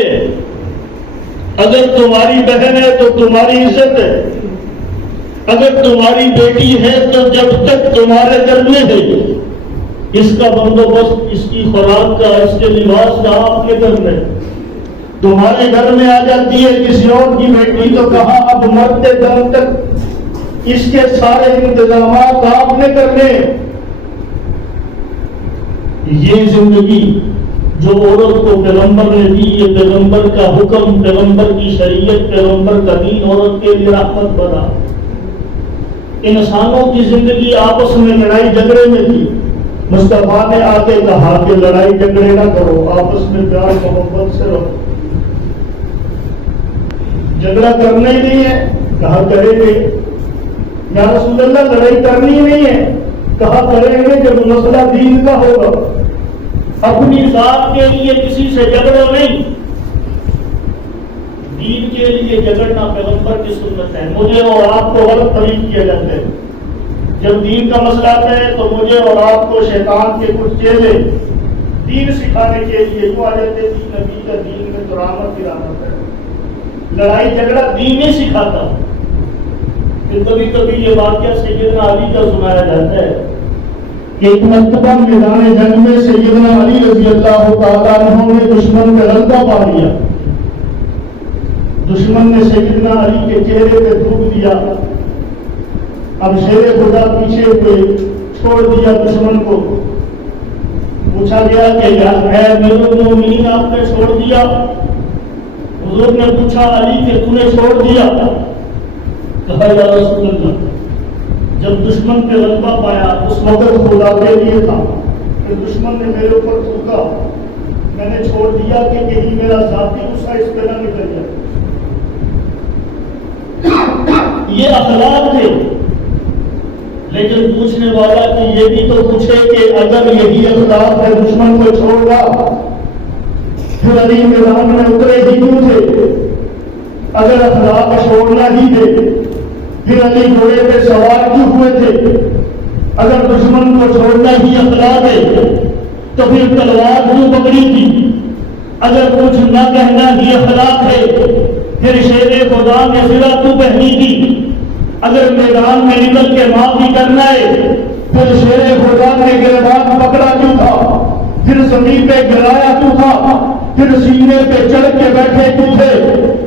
اگر تمہاری بہن ہے تو تمہاری عزت ہے، اگر تمہاری بیٹی ہے تو جب تک تمہارے گھر میں ہے اس کا بندوبست، اس کی خوراک کا، اس کے لباس کا آپ کے گھر میں، تمہارے گھر میں آ جاتی ہے کسی اور کی بیٹی تو کہا اب مرتے دم تک اس کے سارے انتظامات آپ نے کرنے۔ یہ زندگی جو عورت کو پیغمبر نے دی، یہ پیغمبر کا حکم، پیغمبر کی شریعت، پیغمبر کا دین عورت کے لیے رحمت بنا۔ انسانوں کی زندگی آپس میں لڑائی جھگڑے میں تھی، مصطفیٰ نے آ کے کہا کہ لڑائی جھگڑے نہ کرو، آپس میں پیار محبت سے رہو۔ جھگڑا کرنا ہی نہیں ہے، کہا کریں گے یا رسول اللہ، لڑائی کرنی ہی نہیں ہے، کہا کریں گے جب مسئلہ دین کا ہوگا۔ اپنی ذات کے لیے کسی سے جھگڑو نہیں، دین کے لیے جھگڑنا پیغمبر کی سنت ہے۔ مجھے اور آپ کو غلط طریق کیا جاتا ہے، جب دین کا مسئلہ آتا ہے تو مجھے اور آپ کو شیطان کے کچھ چیلے دین سکھانے کے لیے جو آ جاتے ہیں نبی کا دین میں تو رحمت کی رحمت ہے، لڑائی جھگڑا دین نہیں سکھاتا۔ پھر کبھی کبھی یہ واقعہ سیدنا علی کا سنایا جاتا ہے کہ ایک مرتبہ میدان جنگ میں سیدنا علی رضی اللہ تعالیٰ عنہ نے دشمن پہ غلبہ پا لیا۔ دشمن نے سیدنا علی کے چہرے پہ تھوک دیا، اب شیر خدا پیچھے ہوئے چھوڑ دیا دشمن کو۔ پوچھا گیا کہ اے امیر المومنین آپ نے چھوڑ دیا؟ حضور نے پوچھا علی کہ تو نے چھوڑ دیا؟ کہا یا رسول اللہ، جب دشمن پہ غلبہ پایا اس وقت خدا کے لیے تھا، پھر دشمن نے میرے اوپر تھوکا، میں نے چھوڑ دیا کہ کہیں میرا ذاتی غصہ اس پہ نہ نکل جائے۔ یہ اخلاق تھے، لیکن پوچھنے والا کہ یہ بھی تو پوچھے کہ اگر یہی اخلاق ہے دشمن کو چھوڑ گا پھر علی میدان میں اترے ہی کیوں تھے؟ اگر اخلاق چھوڑنا ہی تھے پھر علی گھوڑے پہ سوار کیوں ہوئے تھے؟ اگر دشمن کو چھوڑنا ہی اخلاق ہے تو پھر تلوار کیوں پکڑی تھی؟ اگر کچھ نہ کہنا ہی اخلاق ہے پھر شیر خدا نے فضا کیوں پہنی تھی؟ اگر میدان میں نکل کے معافی کرنا ہے پھر شیر خدا نے گربان پکڑا کیوں تھا؟ پھر زمین پہ گرایا کیوں تھا؟ پھر سینے پہ چڑھ کے بیٹھے کیوں تھے؟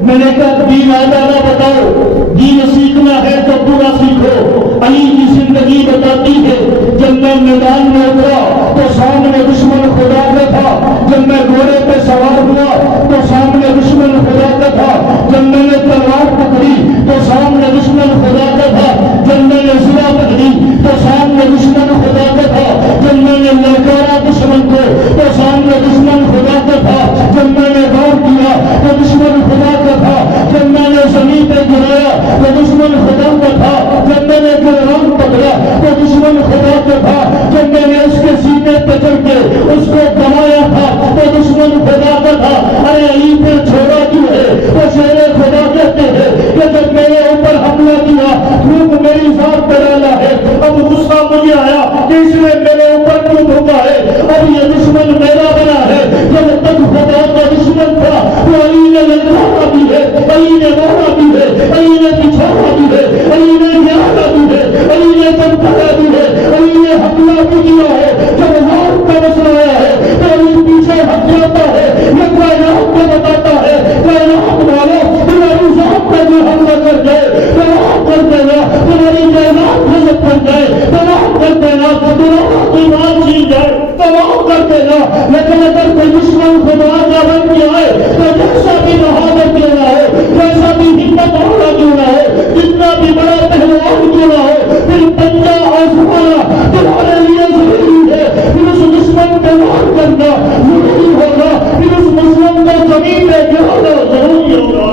میں نے کہا دین آدھا نہ بتاؤ، دین سیکھنا ہے تو پورا سیکھو۔ علی کی زندگی بتاتی ہے جب میں میدان میں اترا تو سامنے دشمن خدا کا تھا، جب میں گھوڑے پہ سوار ہوا تو سامنے دشمن خدا کا تھا، جب میں نے تلوار پکڑی تو سامنے دشمن خدا کا تھا، جب میں نے سلا پکڑی تو سامنے دشمن خدا کا تھا، جب میں نے للکارا دشمن کو تو سامنے دشمن خدا کا تھا، جب میں نے غور کیا تو دشمن خدا کا تھا، جب میں نے زمین پہ گرایا تو دشمن خدا کا تھا، جب میں نے گران پکڑا تو دشمن خدا کا تھا، جب میں نے اس کے سینے پہ چڑھ کے اس کو دبایا تھا تو دشمن خدا کا تھا۔ ارے علی پہ چھوڑا کیوں ہے؟ وہ شیر خدا کہتے ہیں کہ جب میرے اوپر حملہ کیا تھوک میری ذات پہ ڈالا ہے، اب غصہ مجھے آیا کہ اس نے میرے اوپر کیوں تھوکا ہے، اب یہ دشمن میرا بنا ہے۔ جب تک خدا کا دشمن تھا تو علی نے للکارا بھی ہے، علی نے مارا بھی ہے، علی نے پچھاڑا بھی ہے، علی نے گرایا بھی ہے، علی نے دمکایا بھی ہے، علی نے حملہ بھی کیا ہے۔ جب موت کا مسئلہ آیا ہے تو علی پیچھے ہٹ جاتا ہے، یہ کائنات کو بتاتا ہے کائنات والوں تمہاری ذات پہ جو حملہ کر جائے تمام کر دینا، تمہاری کائنات غلط کر جائے تمام کر دینا، تمہارا ایمان چھین جائے تمام کر دینا، لیکن اگر کوئی دشمن خدا کا بن کے آئے تو جیسا بھی بہادر کیوں نہ ہو، جیسا بھی ہمت والا کیوں نہ ہو، جتنا بھی بڑا پہلوان کیوں نہ ہو، پھر پنجہ آزمانا تمہارے لیے ضروری ہے، پھر اس دشمن پہ وار کرنا ضروری ہوگا، پھر اس مسلم کو زمین پہ گرانا ضروری ہوگا۔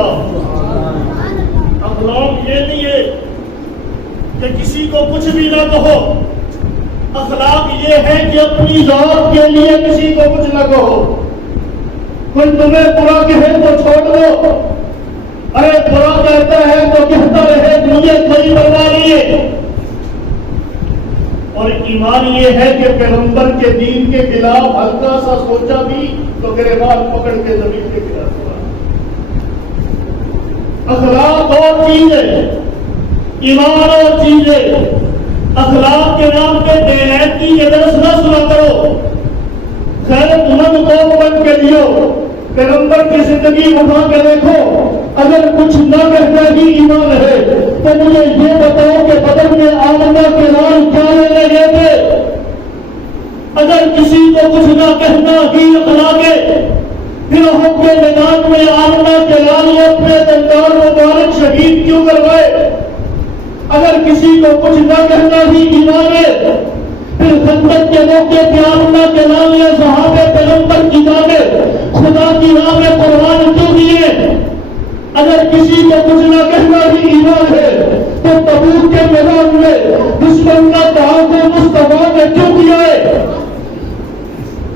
اخلاق یہ نہیں ہے کہ کسی کو کچھ بھی نہ کہو، اخلاق یہ ہے کہ اپنی ذات کے لیے کسی کو کچھ نہ کہو۔ کوئی تمہیں برا کہے تو چھوڑ دو، ارے برا کہتا ہے تو کہتا رہے، مجھے کوئی پرواہ نہیں ہے۔ اور ایمان یہ ہے کہ پیغمبر کے دین کے خلاف ہلکا سا سوچا بھی تو گریبان پکڑ کے زمین کے خلاف ہوا۔ اخلاق اور چیز ہے، ایمان اور چیز ہے۔ اخلاق کے نام پہ دیانت کی یہ درس نہ سنا کرو، خیرت مند قوم بن کے لیو۔ پیغمبر کی زندگی اٹھا کے دیکھو، اگر کچھ نہ کہنا ہی ایمان ہے تو مجھے یہ بتاؤ کہ بدن میں آمنہ کے لال کیا لینے گئے تھے؟ اگر کسی کو کچھ نہ کہنا ہی اخلاق ہے، پھر ہم کے میدان میں آمنہ کے لال نے اپنے دندار مبارک شہید کیوں کروائے؟ اگر کسی کو کچھ نہ کہنا ہی ایمان ہے، پھر خندق کے موقع پہ آمنہ کے لال نے صحابہ پیغمبر کی جانب خدا کی راہ میں قربان کیوں دیے؟ اگر کسی کو کچھ نہ کہنا ہی ایمان ہے تو تبوک کے میدان میں دشمن کا تعاون مصطفیٰ نے کیوں کیا ہے؟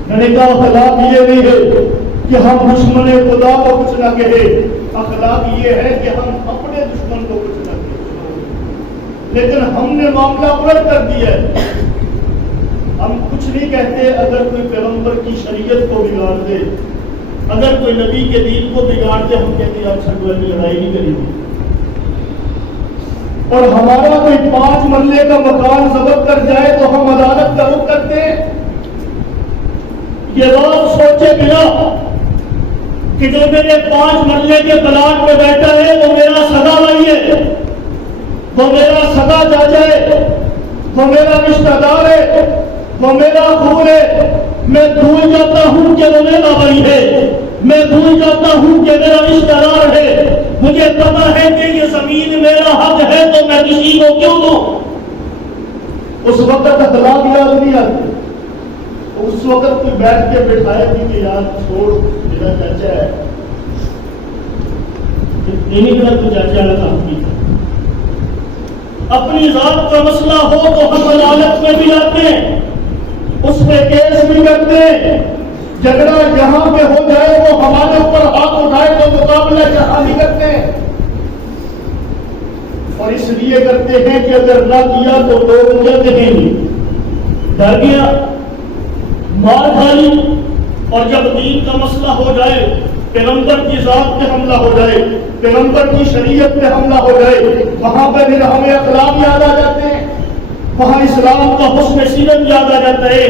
میں نے کہا اخلاق یہ نہیں ہے کہ ہم دشمن خدا کو کچھ نہ کہے، اخلاق یہ ہے کہ ہم اپنے دشمن کو کچھ نہ کہیں۔ لیکن ہم نے معاملہ الٹ کر دیا ہے، ہم کچھ نہیں کہتے اگر کوئی پیغمبر کی شریعت کو بگاڑ دے، اگر کوئی نبی کے دین کو بگاڑ دے، ہم کہتے ہیں آپ سب میں لڑائی نہیں کریں گے۔ اور ہمارا کوئی 5 مرلے کا مکان ضبط کر جائے تو ہم عدالت کا رخ کرتے ہیں۔ یہ بات سوچے بنا کہ جو میرے 5 مرلے کے پلاٹ پہ بیٹھا ہے وہ میرا سگا بھائی ہے، وہ میرا سگا چاچا ہے، وہ میرا رشتہ دار ہے، وہ میرا خون ہے۔ میں بھول جاتا ہوں کہ وہ میرا بھائی ہے، میں بھول جاتا ہوں کہ میرا رشتہ دار ہے، مجھے پتا ہے کہ یہ زمین میرا حق ہے تو میں کسی کو کیوں دوں؟ اس وقت اخلاق یاد نہیں آتی، اس وقت کوئی بیٹھ کے بٹھائے تھی کہ یار چھوڑ میرا چاچا ہے، نہیں میرا تو چاچا لگا اپنی ذات کا مسئلہ ہو تو ہم عدالت میں بھی جاتے ہیں، اس پہ کیس بھی کرتے ہیں، جھگڑا جہاں پہ ہو جائے وہ ہمارے اوپر ہاتھ اٹھائے تو مقابلہ جہاں نہیں کرتے ہیں، اور اس لیے کرتے ہیں کہ اگر نہ کیا تو لوگ مجھے کہیں گے، ڈر گیا، مار کھا لی۔ اور جب دین کا مسئلہ ہو جائے، پیغمبر کی ذات پہ حملہ ہو جائے، پیغمبر کی شریعت پہ حملہ ہو جائے، وہاں پہ پھر ہمیں اخلاق یاد آ جاتے ہیں، وہاں اسلام کا حسن سیرت یاد آ جاتا ہے۔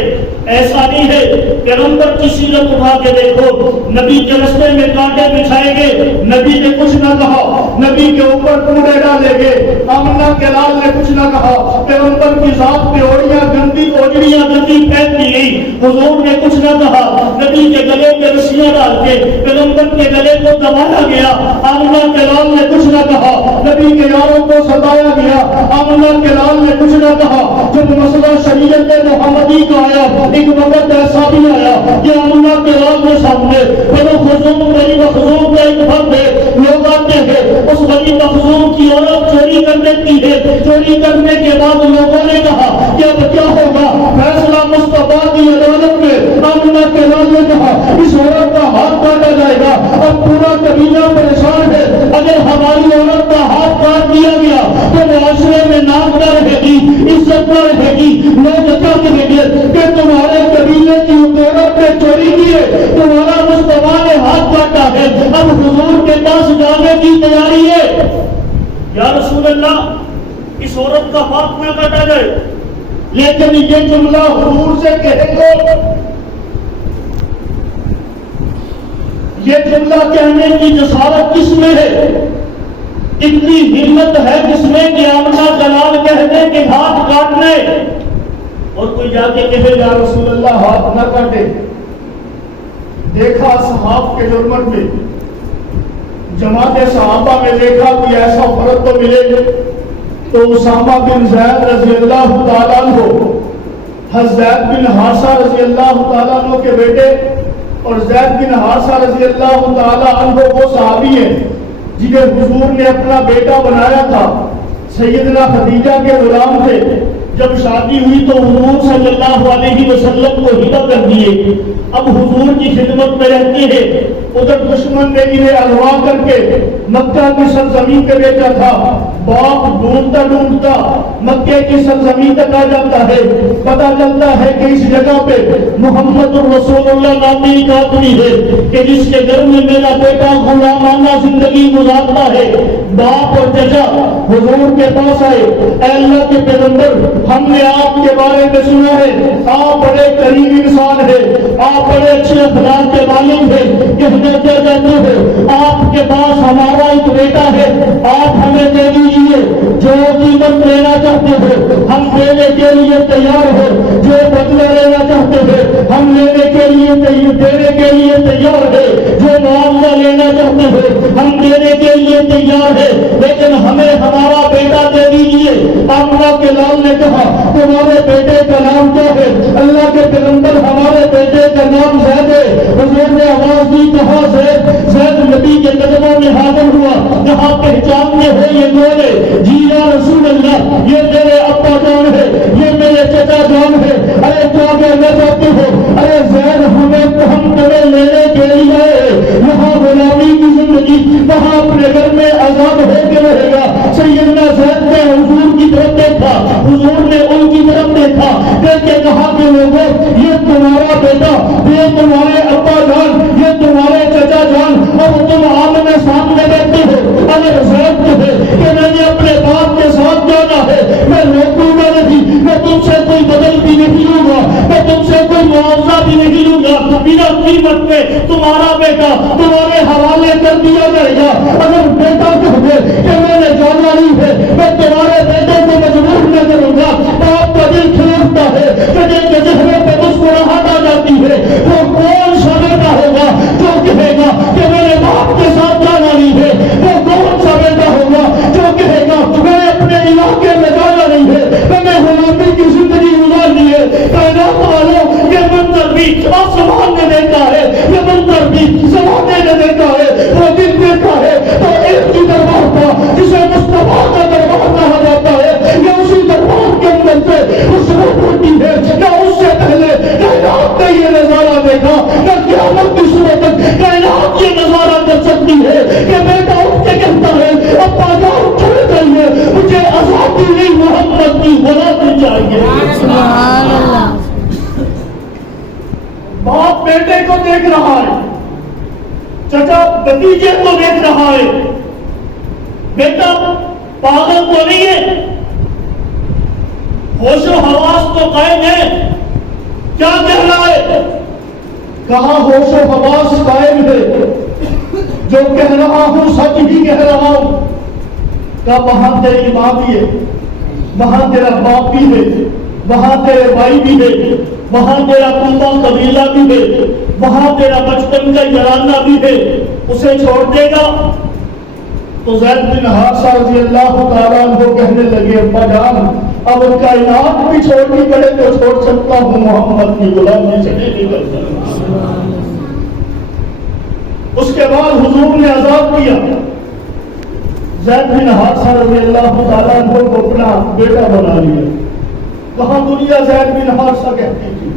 ایسا نہیں ہے، پیغمبر کی سیرت اٹھا کے دیکھو، نبی کے رستے میں کانٹے بچھائے گے، نبی نے کچھ نہ کہا، نبی کے اوپر کوڑے ڈالے گے، آمنہ کے لال نے کچھ نہ کہا، پیغمبر کی ذات پہ اوڑیاں گندی اوجڑیاں گندی پھینک دی گئی، حضور نے کچھ نہ کہا، نبی کے گلے میں رسیاں ڈال کے پیغمبر کے گلے کو دبایا گیا، آمنہ کے لال نے کچھ نہ کہا، نبی کے یاروں کو ستایا گیا، آمنہ کے لال نے کچھ نہ کہا۔ جب مسئلہ شریعت محمدی کا آیا، ایک وقت ایسا بھی آیا کہ آمنہ کے لال کے سامنے بنو خزوم بنی مخزوم کا ایک فرد ہے، لوگ آتے ہیں، اس بنی مخزوم کی عورت چوری کرنے کی ہے، چوری کرنے کے بعد لوگوں نے کہا کہ اب کیا ہوگا؟ فیصلہ مصطفیٰ کی عدالت میں آمنہ کے لال نے کہا اس عورت کا ہاتھ کاٹا جائے گا۔ اب پورا قبیلہ پریشان ہے، اگر ہماری عورت کا ہاتھ کاٹ دیا گیا تو معاشرے میں نام نہ رہے گی، عزت نہ رہے گی، لوگ کیا کہیں گے کہ تمہارے قبیلے کی عورت نے چوری کی ہے، تمہارا مصطفیٰ نے ہاتھ کاٹا ہے، اب حضور کے پاس جانے کی تیاری ہے۔ یا رسول اللہ اس عورت کا ہاتھ نہ کاٹا جائے، لیکن یہ جملہ حضور سے کہے گا، یہ جملہ کہنے کی جسارت کس میں ہے؟ اتنی ہمت ہے جس میں کہ آمنہ کا لال کہنے کہ ہاتھ کاٹنے، اور کوئی جا کے کہے یا رسول اللہ ہاتھ نہ کاٹے۔ دیکھا اصحاب کے جرمن میں، جماعت صحابہ میں دیکھا کہ ایسا فرد تو ملے تو اسامہ بن زید رضی اللہ تعالیٰ عنہ، حضرت بن حارثہ رضی اللہ تعالیٰ عنہ کے بیٹے، اور زید بن حارثہ رضی اللہ تعالیٰ عنہ وہ صحابی ہیں جنہیں حضور نے اپنا بیٹا بنایا تھا، سیدنا خدیجہ کے غلام تھے، جب شادی ہوئی تو حضور صلی اللہ علیہ وسلم کو ہدایت کر دیے. اب حضور کی خدمت میں رہتے ہیں. ادھر دشمن نے انہیں اغوا کر کے مکہ کی سرزمین پہ بیچا تھا. باپ ڈھونڈتا ڈھونڈتا مکے کی سرزمین تک آ جاتا ہے. پتا چلتا ہے کہ اس جگہ پہ محمد رسول اللہ نامی ایک آدمی ہے کہ جس کے گھر میں میرا بیٹا غلامانہ زندگی گزارتا ہے. باپ اور چچا حضور کے پاس آئے. اے اللہ کے پیغمبر, ہم نے آپ کے بارے میں سنا ہے, آپ بڑے کریم انسان ہیں, آپ بڑے اچھے اخلاق کے مالک ہیں, کہنا کیا چاہتے ہیں, آپ کے پاس ہمارا ایک بیٹا ہے, آپ ہمیں دے دیجیے. جو قیمت لینا چاہتے ہیں ہم دینے کے لیے تیار ہیں, جو بدلہ لینا چاہتے ہیں ہم لینے کے لیے دینے کے لیے تیار ہے, جو معاوضہ لینا چاہتے ہیں ہم دینے کے لیے تیار ہے, لیکن ہمیں ہمارا بیٹا دے دیجیے. آمنہ کے لال نے کہا, تمہارے بیٹے کا نام کیا ہے؟ اللہ کے پیغمبر, ہمارے بیٹے کا نام زید ہے. حضور نے آواز دی, کہا زید. زید نبی کے قدموں میں حاضر ہوا. کہا پہچانتے ہو یہ کون ہے؟ جی یا رسول اللہ, یہ میرے ابا جان ہے, یہ میرے چچا جان ہے. ارے کیا کہنا چاہتے ہو؟ ارے زید, ہم تمہیں لینے کے لیے آئے, یہاں غلامی کی زندگی, وہاں اپنے گھر میں آزاد ہو کے رہے گا. سیدنا زید نے حضور کی طرف دیکھا, حضور نے ان کی طرف دیکھا, دیکھ کے کہا کہ لوگوں, یہ تمہارا بیٹا, یہ تمہارے ابا جان, یہ تمہارے چچا جان, اور تم آمنے سامنے بیٹھے ہو. اگر زید کہے کہ میں نے اپنے باپ کے ساتھ جانا ہے, میں روکوں گا نہیں, میں تم سے کوئی بدل بھی نہیں لوں گا, میں تم سے کوئی معاوضہ بھی نہیں لوں گا, بنا قیمت میں تمہارا بیٹا تمہارے حوالے کر دیا جائے گا. اگر بیٹا کہے کہ میں نے جانا نہیں ہے, میں تمہارے بیٹے کو مجبور نہ کروں گا, باپ کا دل کھلتا ہے, بیٹے کے چہرے پہ مسکراہٹ آ جاتی ہے. وہ کون سا بیٹا ہوگا جو کہے گا کہ میں نے باپ کے ساتھ جانا نہیں ہے؟ وہ کون سا بیٹا ہوگا جو کہے گا میں اپنے علاقے میں جانا نہیں ہے, میں نے غلامی کی زندگی گزارنی ہے؟ کائنات والوں, یہ منظر بھی آسمان نے دیکھا ہے, یہ منظر بھی زمانے نے دیکھا ہے. وہ دن دیکھا ہے تو ایک ہی دربار تھا جسے مصطفیٰ کا دربار کہا جاتا ہے. یہ اسی دربار کے اندر سے خوشبو ہوتی ہے. نہ اس سے پہلے کائنات نے یہ نظارہ دیکھا, نہ قیامت کی صبح تک کائنات یہ نظارہ کر سکتی ہے کہ بیٹا اٹھ کے کہتا ہے, ابا جان چھوڑ چاہیے, مجھے آزادی نہیں, محمد کی غلامی چاہیے. سبحان اللہ. باپ بیٹے کو دیکھ رہا ہے, چچا بتیجے کو دیکھ رہا ہے. بیٹا پاگل تو نہیں ہے, ہوش و حواس تو قائم ہے. کیا کہہ رہا ہے؟ کہاں ہوش و حواس قائم ہے, جو کہہ رہا ہوں سچ ہی کہہ رہا ہوں. کہا وہاں تیری ماں بھی ہے, وہاں تیرا باپ بھی ہے, وہاں تیرے بھائی بھی ہے, وہاں تیرا کنبہ قبیلہ بھی ہے, وہاں تیرا بچپن کا یارانہ بھی ہے. اسے چھوڑ دے گا؟ تو زید بن حارثہ رضی اللہ تعالیٰ عنہ کہنے لگے, ابا جان اب کائنات بھی چھوڑنی پڑے تو چھوڑ سکتا ہوں, محمد کی غلامی سے نہیں کر سکتا. اس کے بعد حضور نے آزاد کیا. زید بن حارثہ رضی اللہ تعالیٰ عنہ کو اپنا بیٹا بنا لیا. کہاں دنیا زید بن حارثہ کہتی تھی.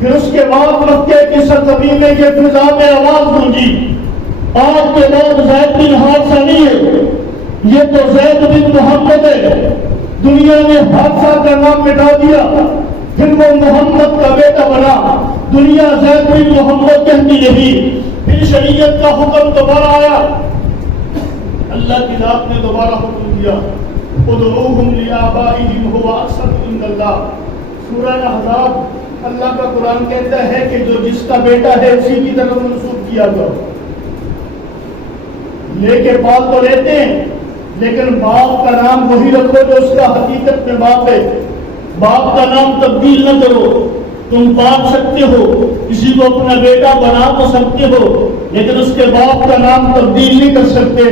پھر اس کے بعد مکے کی سرزمین میں یہ فضا میں آواز گونجی, آج کے بعد زید بن حارثہ نہیں ہے, یہ تو زید بن محمد ہے. دنیا نے حارثہ کا نام مٹا دیا, پھر وہ محمد کا بیٹا بنا. دنیا زید بن محمد کہتی نہیں. پھر شریعت کا حکم دوبارہ آیا, اللہ کی ذات نے دوبارہ حکم دیا, ادعوہم لآبائہم هو اقسط عند اللہ. سورہ احزاب, اللہ کا قرآن کہتا ہے کہ جو جس کا بیٹا ہے اسی کی طرف منسوب کیا جاؤ. لے کے پال تو لیتے ہیں, لیکن باپ کا نام وہی رکھو جو اس کا حقیقت میں باپ ہے. باپ کا نام تبدیل نہ کرو. تم پال سکتے ہو, کسی کو اپنا بیٹا بنا تو سکتے ہو, لیکن اس کے باپ کا نام تبدیل نہیں کر سکتے.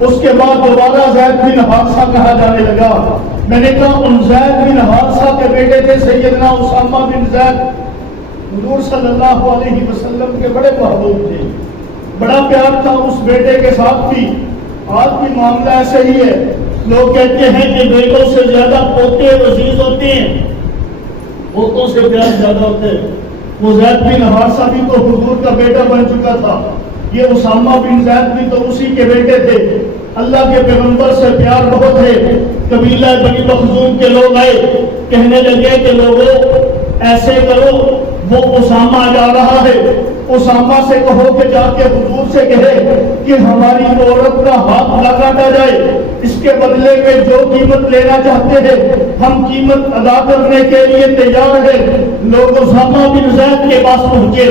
اس کے بعد دوبارہ زید بن حارثہ کہا جانے لگا. میں نے کہا ان زید بن حارثہ کے بیٹے تھے سیدنا اسامہ بن زید. حضور صلی اللہ علیہ وسلم کے بڑے محبوب تھے, بڑا پیار تھا اس بیٹے کے ساتھ بھی. آج بھی معاملہ ایسے ہی ہے. لوگ کہتے ہیں کہ بیٹوں سے زیادہ پوتے عزیز ہوتے ہیں، پوتوں سے پیار زیادہ ہوتے ہیں۔ وہ زید بن حارثہ بھی تو حضور کا بیٹا بن چکا تھا، یہ اسامہ بن زید بھی تو اسی کے بیٹے تھے۔ اللہ کے پیغمبر سے پیار بہت ہے۔ قبیلہ بنی مخزوم کے لوگ آئے، کہنے لگے کہ لوگوں ایسے کرو، وہ اسامہ جا رہا ہے، اسامہ سے کہو کہ جا کے حضور سے کہے کہ ہماری عورت کا ہاتھ نہ کاٹا جائے، اس کے بدلے میں جو قیمت لینا چاہتے ہیں ہم قیمت ادا کرنے کے لیے تیار ہیں۔ لوگ اسامہ بن زید کے پاس پہنچے،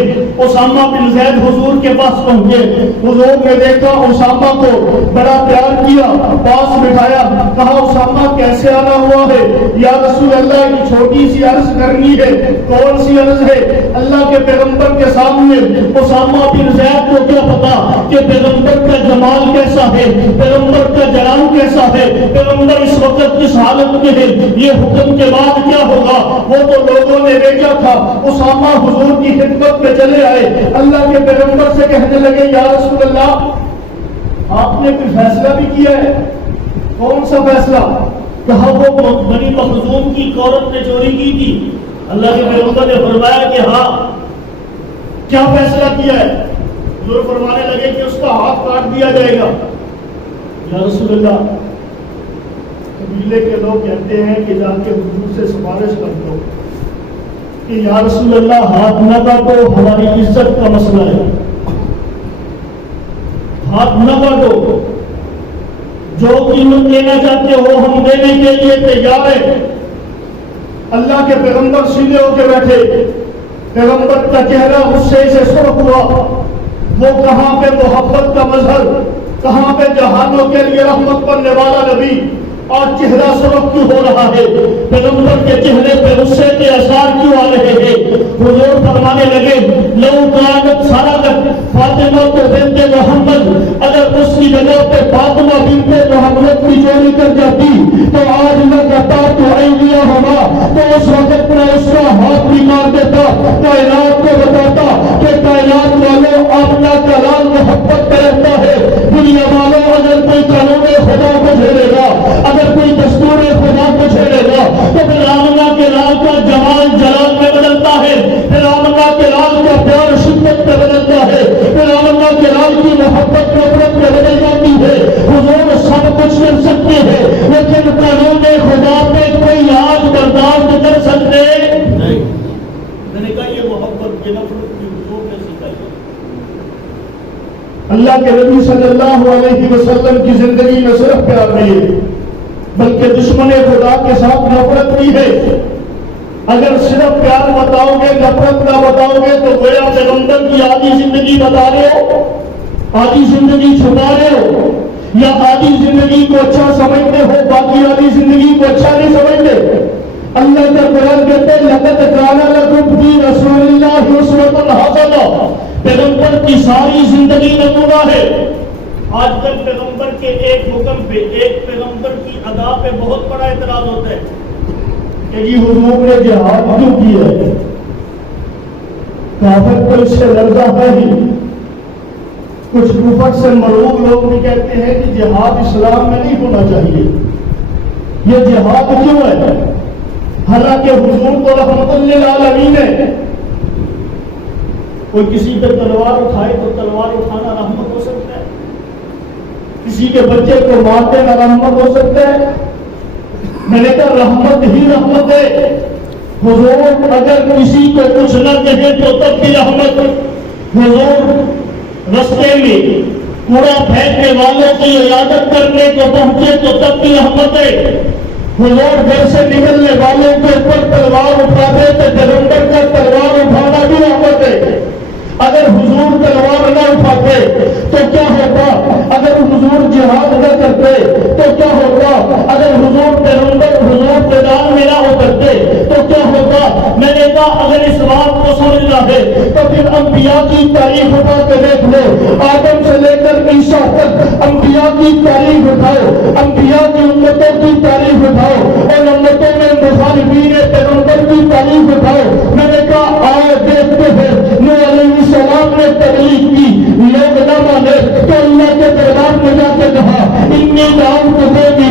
اسامہ بن زید حضور کے پاس پہنچے۔ حضور نے دیکھا اسامہ کو، بڑا پیار کیا، پاس بٹھایا، کہا اسامہ کیسے آنا ہوا ہے؟ یا رسول اللہ کی چھوٹی سی عرض کرنی ہے۔ کون سی عرض ہے؟ اللہ کے پیغمبر کے سامنے اسامہ بن زید کو کیا پتا کہ پیغمبر کا جمال کیسا ہے، پیغمبر کا جلال کیسا ہے، پیغمبر اس وقت کس حالت میں ہے، یہ حکم کے بعد کیا ہوگا، وہ تو لوگوں نے دیکھا تھا۔ اسامہ حضور کی خدمت میں چلے آئے، اللہ کے پیغمبر سے کہنے لگے یا رسول اللہ آپ نے کوئی فیصلہ بھی کیا ہے؟ کون سا فیصلہ؟ کہا وہ بنی مخزوم کی عورت نے چوری کی تھی۔ اللہ کے پیغمبر نے فرمایا کہ ہاں، کیا فیصلہ کیا ہے؟ حضور فرمانے لگے کہ اس کا ہاتھ کاٹ دیا جائے گا۔ یا رسول اللہ، قبیلے کے لوگ کہتے ہیں کہ جا کے حضور سے سفارش کر دو کہ یا رسول اللہ ہاتھ نہ کاٹو، ہماری عزت کا مسئلہ ہے، ہاتھ نہ کاٹو، جو قیمت لینا چاہتے ہو ہم دینے کے لیے تیار ہیں۔ اللہ کے پیغمبر سیدھے ہو کے بیٹھے، پیغمبر کا چہرہ غصے سے سرخ ہوا۔ وہ کہاں پہ محبت کا مظہر، کہاں پہ جہانوں کے لیے رحمت بننے والا نبی، اور چہرہ سرخ کیوں ہو رہا ہے؟ پیغمبر کے چہرے پہ غصے کے اثار کیوں آ رہے ہیں؟ حضور فرمانے لگے لو کانت سارقت فاطمہ بنت محمد، اگر اس کی جگہ پہ فاطمہ بنت محمد کی چوری کر جاتی تو آج میں کہتا تو ایلیا ہوگا، تو اس وقت میں اس کا ہاتھ بھی مار دیتا، کائنات کو بتاتا کہ کائنات والوں اپنا کلام محبت کا رہتا ہے۔ دنیا والوں اگر کوئی قانون خدا کو جھیلے گا، اگر کوئی دستور خدا کو چھیڑے گا تو پھر آمنہ کے لال کا جمال جلال میں بدلتا ہے، پھر آمنہ کے لال کا پیار شدت میں بدلتا ہے، پھر آمنہ کے لال کی محبت نفرت میں بدل جاتی ہے۔ حضور سب کچھ کر سکتے ہیں لیکن قانون خدا پہ کوئی آج برداشت کر سکتے نہیں۔ میں نے کہا یہ محبت کی نفرت کی حضور نے سکھائی۔ اللہ کے نبی صلی اللہ علیہ وسلم کی زندگی میں صرف پیار نہیں ہے بلکہ دشمن خدا کے ساتھ نفرت بھی ہے۔ اگر صرف پیار بتاؤ گے نفرت نہ بتاؤ گے تو گویا پیغمبر کی آدھی زندگی بتا رہے ہو، آدھی زندگی چھپا رہے ہو، یا آدھی زندگی کو اچھا سمجھتے ہو باقی آدھی زندگی کو اچھا نہیں سمجھتے۔ اللہ کا قرآن کہتے ہیں لقد کان لکم فی رسول اللہ اسوۃ حسنہ، پیغمبر کی ساری زندگی نمونہ ہے۔ آج کل پیغمبر کے ایک حکم پہ، ایک پیغمبر کی ادا پہ بہت بڑا اعتراض ہوتا ہے کہ جی حضور نے جہاد کیوں کیا ہے؟ کافر تو اس سے لرزہ ہے ہی۔ کچھ کفر سے مرعوب لوگ بھی کہتے ہیں کہ جہاد اسلام میں نہیں ہونا چاہیے، یہ جہاد کیوں ہے؟ حالانکہ حضور تو رحمت للعالمین ہے۔ کوئی کسی پہ تلوار اٹھائے تو تلوار اٹھانا رحمت ہو سکتا ہے، کسی کے بچے کو مار دینا رحمت ہو سکتا ہے؟ میں نے کہا رحمت ہی رحمت ہے۔ حضور اگر کسی کو کچھ نہ کہے تو تب بھی رحمت۔ حضور رستے میں کوڑا پھینکنے والوں کی عیادت کرنے کو پہنچے تو تب بھی رحمت ہے۔ حضور گھر سے نکلنے والوں کے اوپر تلوار اٹھاتے تو پیغمبر کا تلوار اٹھانا بھی رحمت ہے۔ اگر حضور تلوار نہ اٹھاتے تو کیا ہوتا؟ اگر حضور جہاد نہ کرتے تو کیا ہوتا؟ اگر حضور پیغمبر حضور میدان میں نہ اترتے تو کیا ہوتا؟ میں نے کہا اگر اس بات کو سمجھنا ہے تو پھر انبیاء کی تاریخ اٹھا کے دیکھ لو، آدم سے لے کر عیسیٰ تک انبیاء کی تاریخ اٹھاؤ، انبیاء کی امتوں کی تاریخ اٹھاؤ، اور امتوں میں مخالفین پیغمبر کی تاریخ اٹھاؤ۔ میں نے کہا آئے دیکھتے ہیں نوح علیہ السلام نے تبلیغ کی، لوگ نہ مانے تو اللہ کے دربار میں جا کے کہا انی دعوت دیتی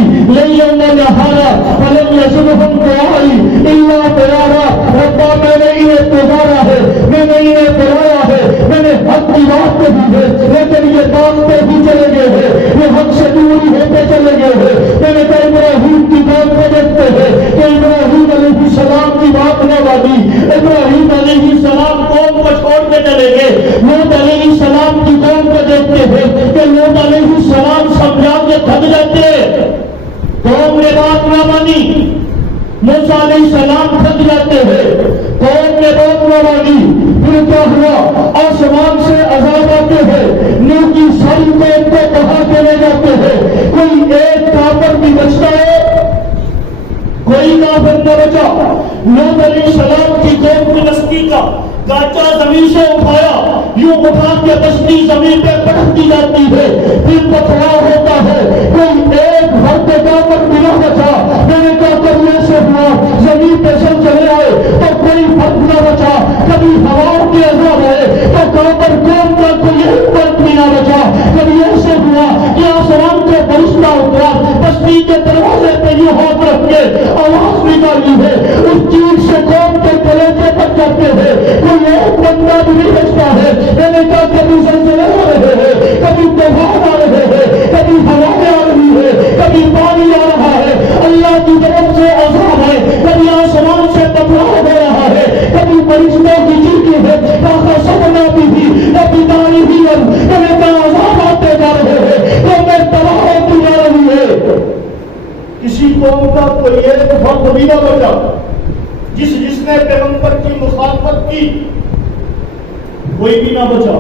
حق کی بات نہیں ہے، لیکن یہ مانتے ہی چلے گئے ہیں، یہ حق سے دور ہی ہوتے چلے گئے ہیں۔ میں نے کہا ابراہیم کی بات میں دیکھتے ہیں کہ ابراہیم علیہ السلام کی بات نہ مانی، ابراہیم علیہ السلام قوم کو چھوڑ کے چلے گئے۔ لوط علیہ السلام کی قوم کو دیکھتے ہیں کہ لوط علیہ السلام سمجھا کے تھک جاتے ہیں، قوم نے بات نہ مانی۔ موسیٰ علیہ السلام تھک جاتے ہیں، قوم نے بات نہ مانی۔ پھر کیا ہوا؟ آسمان سے عذاب آتے ہیں، نوح کی ساری قوم کو بہا کے لے جاتے ہیں۔ کوئی ایک کافر بھی بچتا ہے؟ کوئی کافر نہ بچا۔ لوط علیہ السلام کی قوم کی بستی کا گاچا زمین سے اٹھایا، یوں اٹھا کے بستی زمین پہ پٹکتی جاتی ہے، پھر پتھراؤ ہوتا ہے، کوئی ایک فرد کافر بھی نہ بچا۔ میں نے کہا کبھی ایسے ہوا زمین پہ سب چلے آئے تو کوئی فرد نہ بچا، کبھی ہواؤں کے عذاب آئے تو کافر قوم کا کوئی ایک فرد بھی نہ بچا۔ کبھی ایسے ہوا کہ آسمان سے فرشتہ اترا، بستی کے دروازے پہ یہ ہاتھ رکھ کے آواز نکالی ہے، اس چیز سے قوم کے کلیجے تک جاتے ہیں، کوئی ایک بندہ بھی نہیں بچتا ہے۔ میں نے کہا کبھی زلزلے آ رہے ہیں، کبھی طوفان آ رہے ہیں، کبھی ہوائیں آ رہی ہے، کبھی پانی آ رہا ہے، اللہ کی طرف سے عذاب ہے، کبھی آسمان سے پتھراؤ ہو رہا ہے، کبھی فرشتوں کی چیخیں ہے، فَخَسَفْنَا بِهِ وَبِدَارِهِ۔ میں نے کہا عذاب آتے جا رہے ہیں، قومیں تباہ ہوتی جا رہی ہے۔ کسی قوم کا کوئی ایک فرد بھی نہ بچا جس نے پیغمبر کی مخالفت کی، کوئی بھی نہ بچا۔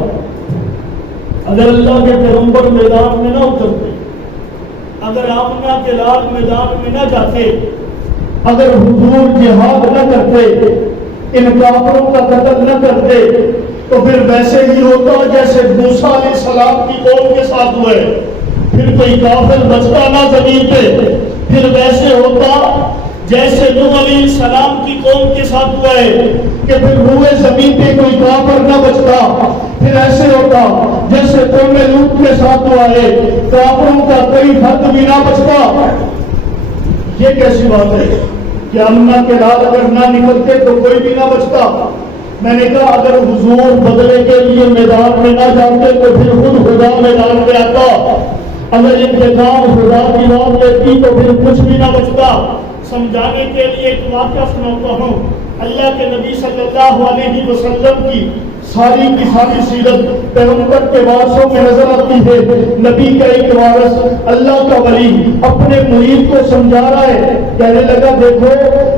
اگر اللہ کے پیغمبر میدان میں نہ اترتے، اگر آمنہ کے لال میدان میں نہ جاتے، اگر حضور جہاد نہ کرتے، ان کافروں کا قتل نہ کرتے، تو پھر ویسے ہی ہوتا جیسے موسیٰ علیہ السلام کی قوم کے ساتھ ہوئے، پھر کوئی کافر بچتا نہ زمین پہ، پھر ویسے ہوتا جیسے نوح علیہ السلام کی قوم کے ساتھ ہوا ہے کہ پھر روئے زمین پہ کوئی کافر نہ بچتا، پھر ایسے ہوتا جیسے قوم لوط کے ساتھ ہوا ہے، کافروں کا کوئی فرد بھی نہ بچتا۔ یہ کیسی بات ہے کہ آمنہ کے لال اگر نہ نکلتے تو کوئی بھی نہ بچتا؟ میں نے کہا اگر حضور بدلے کے لیے میدان میں نہ جاتے تو پھر خود خدا میدان میں آتا، اگر انتقام خدا کی بات لیتی تو پھر کچھ بھی نہ بچتا۔ سمجھانے کے لیے ایک واقعہ سناتا ہوں۔ اللہ کے نبی صلی اللہ علیہ وسلم کی ساری سیرت پیغمبر کے وارثوں میں نظر آتی ہے۔ نبی کا ایک وارث اللہ کا ولی اپنے مرید کو سمجھا رہا ہے، کہنے لگا دیکھو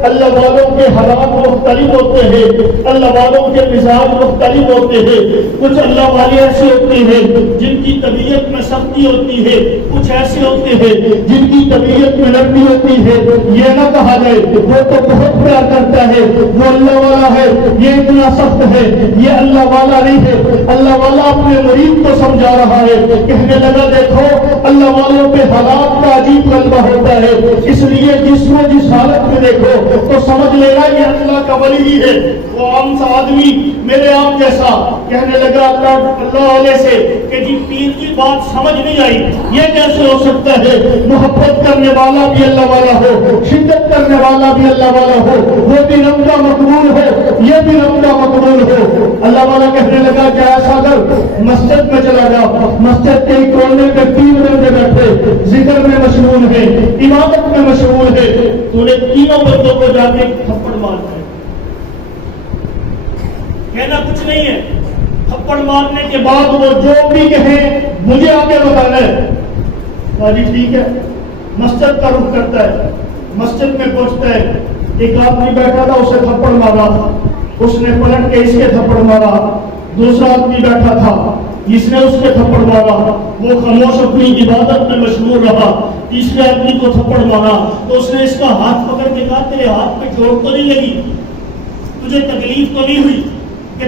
اللہ والوں کے حالات مختلف ہوتے ہیں، اللہ والوں کے مزاج مختلف ہوتے ہیں، کچھ اللہ والے ایسے ہوتے ہیں جن کی طبیعت میں سختی ہوتی ہے، کچھ ایسے ہوتے ہیں جن کی طبیعت میں نرمی ہوتی ہے۔ یہ نہ کہا جائے وہ تو بہت پیار کرتا ہے، وہ اللہ والا ہے، یہ اتنا سخت ہے، یہ اللہ والا نہیں ہے۔ اللہ والا اپنے مرید کو سمجھا رہا ہے، کہنے لگا دیکھو اللہ والوں پہ حالات کا عجیب غلبہ ہوتا ہے، اس لیے جس حالت میں دیکھو تو سمجھ لینا یہ اللہ کا ولی ہی ہے، وہ عام سا آدمی میرے آپ جیسا۔ کہنے لگا اللہ والے سے کہ جی پیر کی بات سمجھ نہیں آئی، یہ کیسے ہو سکتا ہے؟ محبت کرنے والا بھی اللہ والا ہو، شدت کرنے والا بھی اللہ والا ہو، وہ بھی رب کا مقبول ہو، یہ بھی رب کا مقبول ہو۔ اللہ والا کہنے لگا کہ ایسا اگر مسجد میں چلا جا، مسجد کے کونے میں 3 بندے بیٹھے ذکر میں مشغول ہے، عبادت میں مشغول ہے، تو نے تینوں بندوں کو جا کے تھپڑ مارنا ہے۔ کہنا کچھ نہیں ہے، تھپڑ مارنے کے بعد وہ جو بھی کہیں مجھے آگے بتانا ہے۔ جی ٹھیک ہے، مسجد کا رخ کرتا ہے، مسجد میں پہنچتا ہے، ایک آدمی بیٹھا تھا اسے تھپڑ مارا، اس نے پلٹ کے اس کے تھپڑ مارا، دوسرا آدمی بیٹھا تھا اس نے اس کے تھپڑ مارا، وہ خاموش اپنی عبادت میں مشغول رہا، تیسرے آدمی کو تھپڑ مارا تو اس نے اس کا ہاتھ پکڑ کے کہا تیرے ہاتھ پہ چوٹ تو نہیں لگی، تجھے تکلیف تو نہیں ہوئی کہ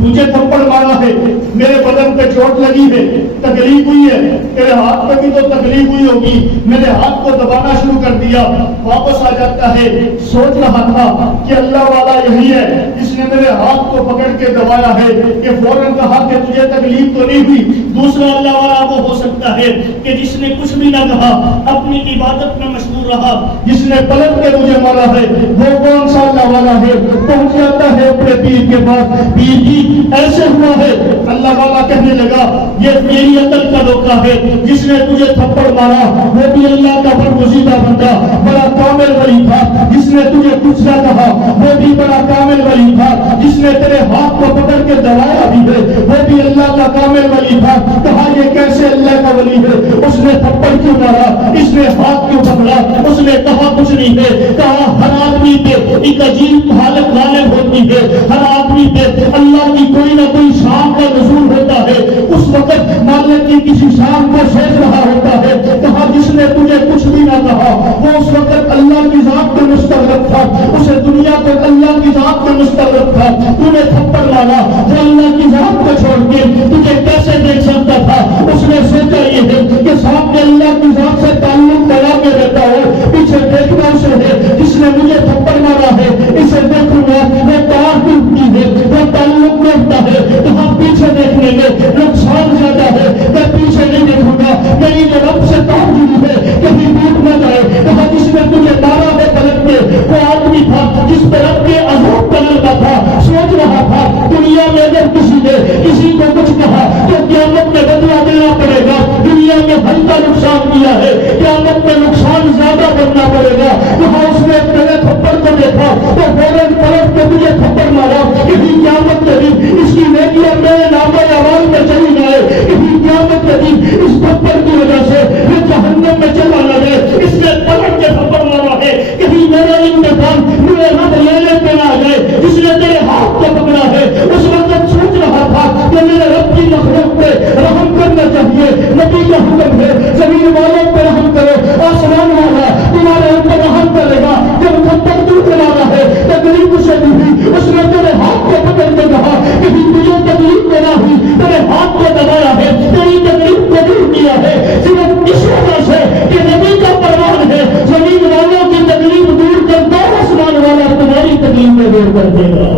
مجھے تھپڑ مارا ہے، میرے بدن پہ چوٹ لگی ہے، تکلیف ہوئی ہے، تیرے ہاتھ پہ بھی تو تکلیف ہوئی ہوگی۔ میرے ہاتھ کو دبانا شروع کر دیا، واپس آ جاتا ہے، سوچ رہا تھا کہ اللہ والا یہی ہے جس نے میرے ہاتھ کو پکڑ کے دبایا ہے، کہ فوراً کہا کہ تجھے تکلیف تو نہیں ہوئی. دوسرا اللہ والا وہ ہو سکتا ہے کہ جس نے کچھ بھی نہ کہا, اپنی عبادت میں مشغول رہا, جس نے پلٹ کے مجھے مارا ہے. وہ کون سا اللہ والا ہے؟ پہنچ جاتا ہے اپنے پیر کے پاس, پیر جی ایسے ہوا ہے. اللہ والا کہنے لگا یہ میری عقل کا دھوکہ ہے. جس نے تجھے تھپڑ مارا وہ بھی اللہ کا برگزیدہ بندہ بڑا کامل ولی تھا. جس نے تجھے کچھ نہ کہا وہ بھی بڑا کامل ولی تھا. جس نے تیرے ہاتھ کو پکڑ کے دبایا بھی ہے وہ بھی اللہ کا کامل ولی تھا. کہا یہ کیسے اللہ کا ولی ہے؟ اس نے تھپڑ کیوں مارا؟ اس نے ہاتھ کیوں پکڑا؟ اس نے کہا کچھ نہیں ہے. کہا ہر آدمی پہ ایک عجیب حالت غالب ہوتی ہے. ہر آدمی پہ اللہ کی کوئی نہ کوئی شان کا نزول ہوتا ہے. اس وقت مالک کی کسی شان کو سوچ رہا ہوتا ہے. کہا جس نے تجھے کچھ بھی نہ کہا وہ اس وقت اللہ کی ذات میں مستغرق تھا. اسے دنیا کو اللہ کی ذات میں مستغرق تھا. تو نے تھپڑ مارا وہ اللہ کی ذات کو چھوڑ کے تجھے کیسے دیکھ سکتا تھا؟ اس نے سوچا یہ ہے کہ سامنے اللہ کی ذات سے تعلق بنا کے رہتا ہو, پیچھے دیکھنا اسے ہے. جس نے مجھے تھپڑ مارا ہے اسے دیکھوں گا وہ تار ٹوٹتی ہے, وہ تعلق ٹوٹتا ہے. کہاں پیچھے دیکھنے میں نقصان زیادہ ہے. میں پیچھے نہیں دیکھوں گا, میری جو رب سے تار جڑی ہے کہیں ٹوٹ نہ جائے. کہاں جس نے تجھے مارا ہے پلٹ کے وہ آدمی تھا جس پر رب کے عذاب پلٹتا تھا. سوچ رہا تھا دنیا میں اگر کسی نے کسی کو کچھ کہا تو قیامت میں بدلہ دینا پڑے گا. دنیا میں ہلکا نقصان کیا ہے, قیامت میں نقصان زیادہ کرنا پڑے گا. وہاں اس نے پہلے تھپڑ کو دیکھا تو فوراً پلٹ کے مجھے تھپڑ مارا. کہیں قیامت کے دن اس کی نیکیاں میرے نام آواز میں چلی جائے. کہیں قیامت کے دن اس تھپڑ کی وجہ سے وہ جہنم میں چلا نہ جائے. اس نے پلٹ کے تھپڑ مارا ہے کہیں میرا امتحان میرے رب لینے پہ نہ آ جائے. جس نے تیرے ہاتھ کو پکڑا ہے اس وقت سوچ رہا تھا کہ میرے رب کی مخلوق پہ رحم کرنا چاہیے. نبی کا حکم ہے زمین والوں پہ رحم کرو, آسمان والا تمہارے اوپر رحم کرے گا. جب تھپڑ تو چلانا ہے تکلیف سے بھی ہوئی. اس نے تیرے ہاتھ کو پکڑ کے کہا کہ تجھے تکلیف دینا ہوئی, تیرے ہاتھ کو دبایا ہے, تیری تکلیف کو دور کیا ہے صرف اس وجہ سے کہ نبی کا فرمان ہے زمین والوں کی تکلیف دور کرتا ہے, آسمان والا تمہاری تکلیف میں دور کر دے گا.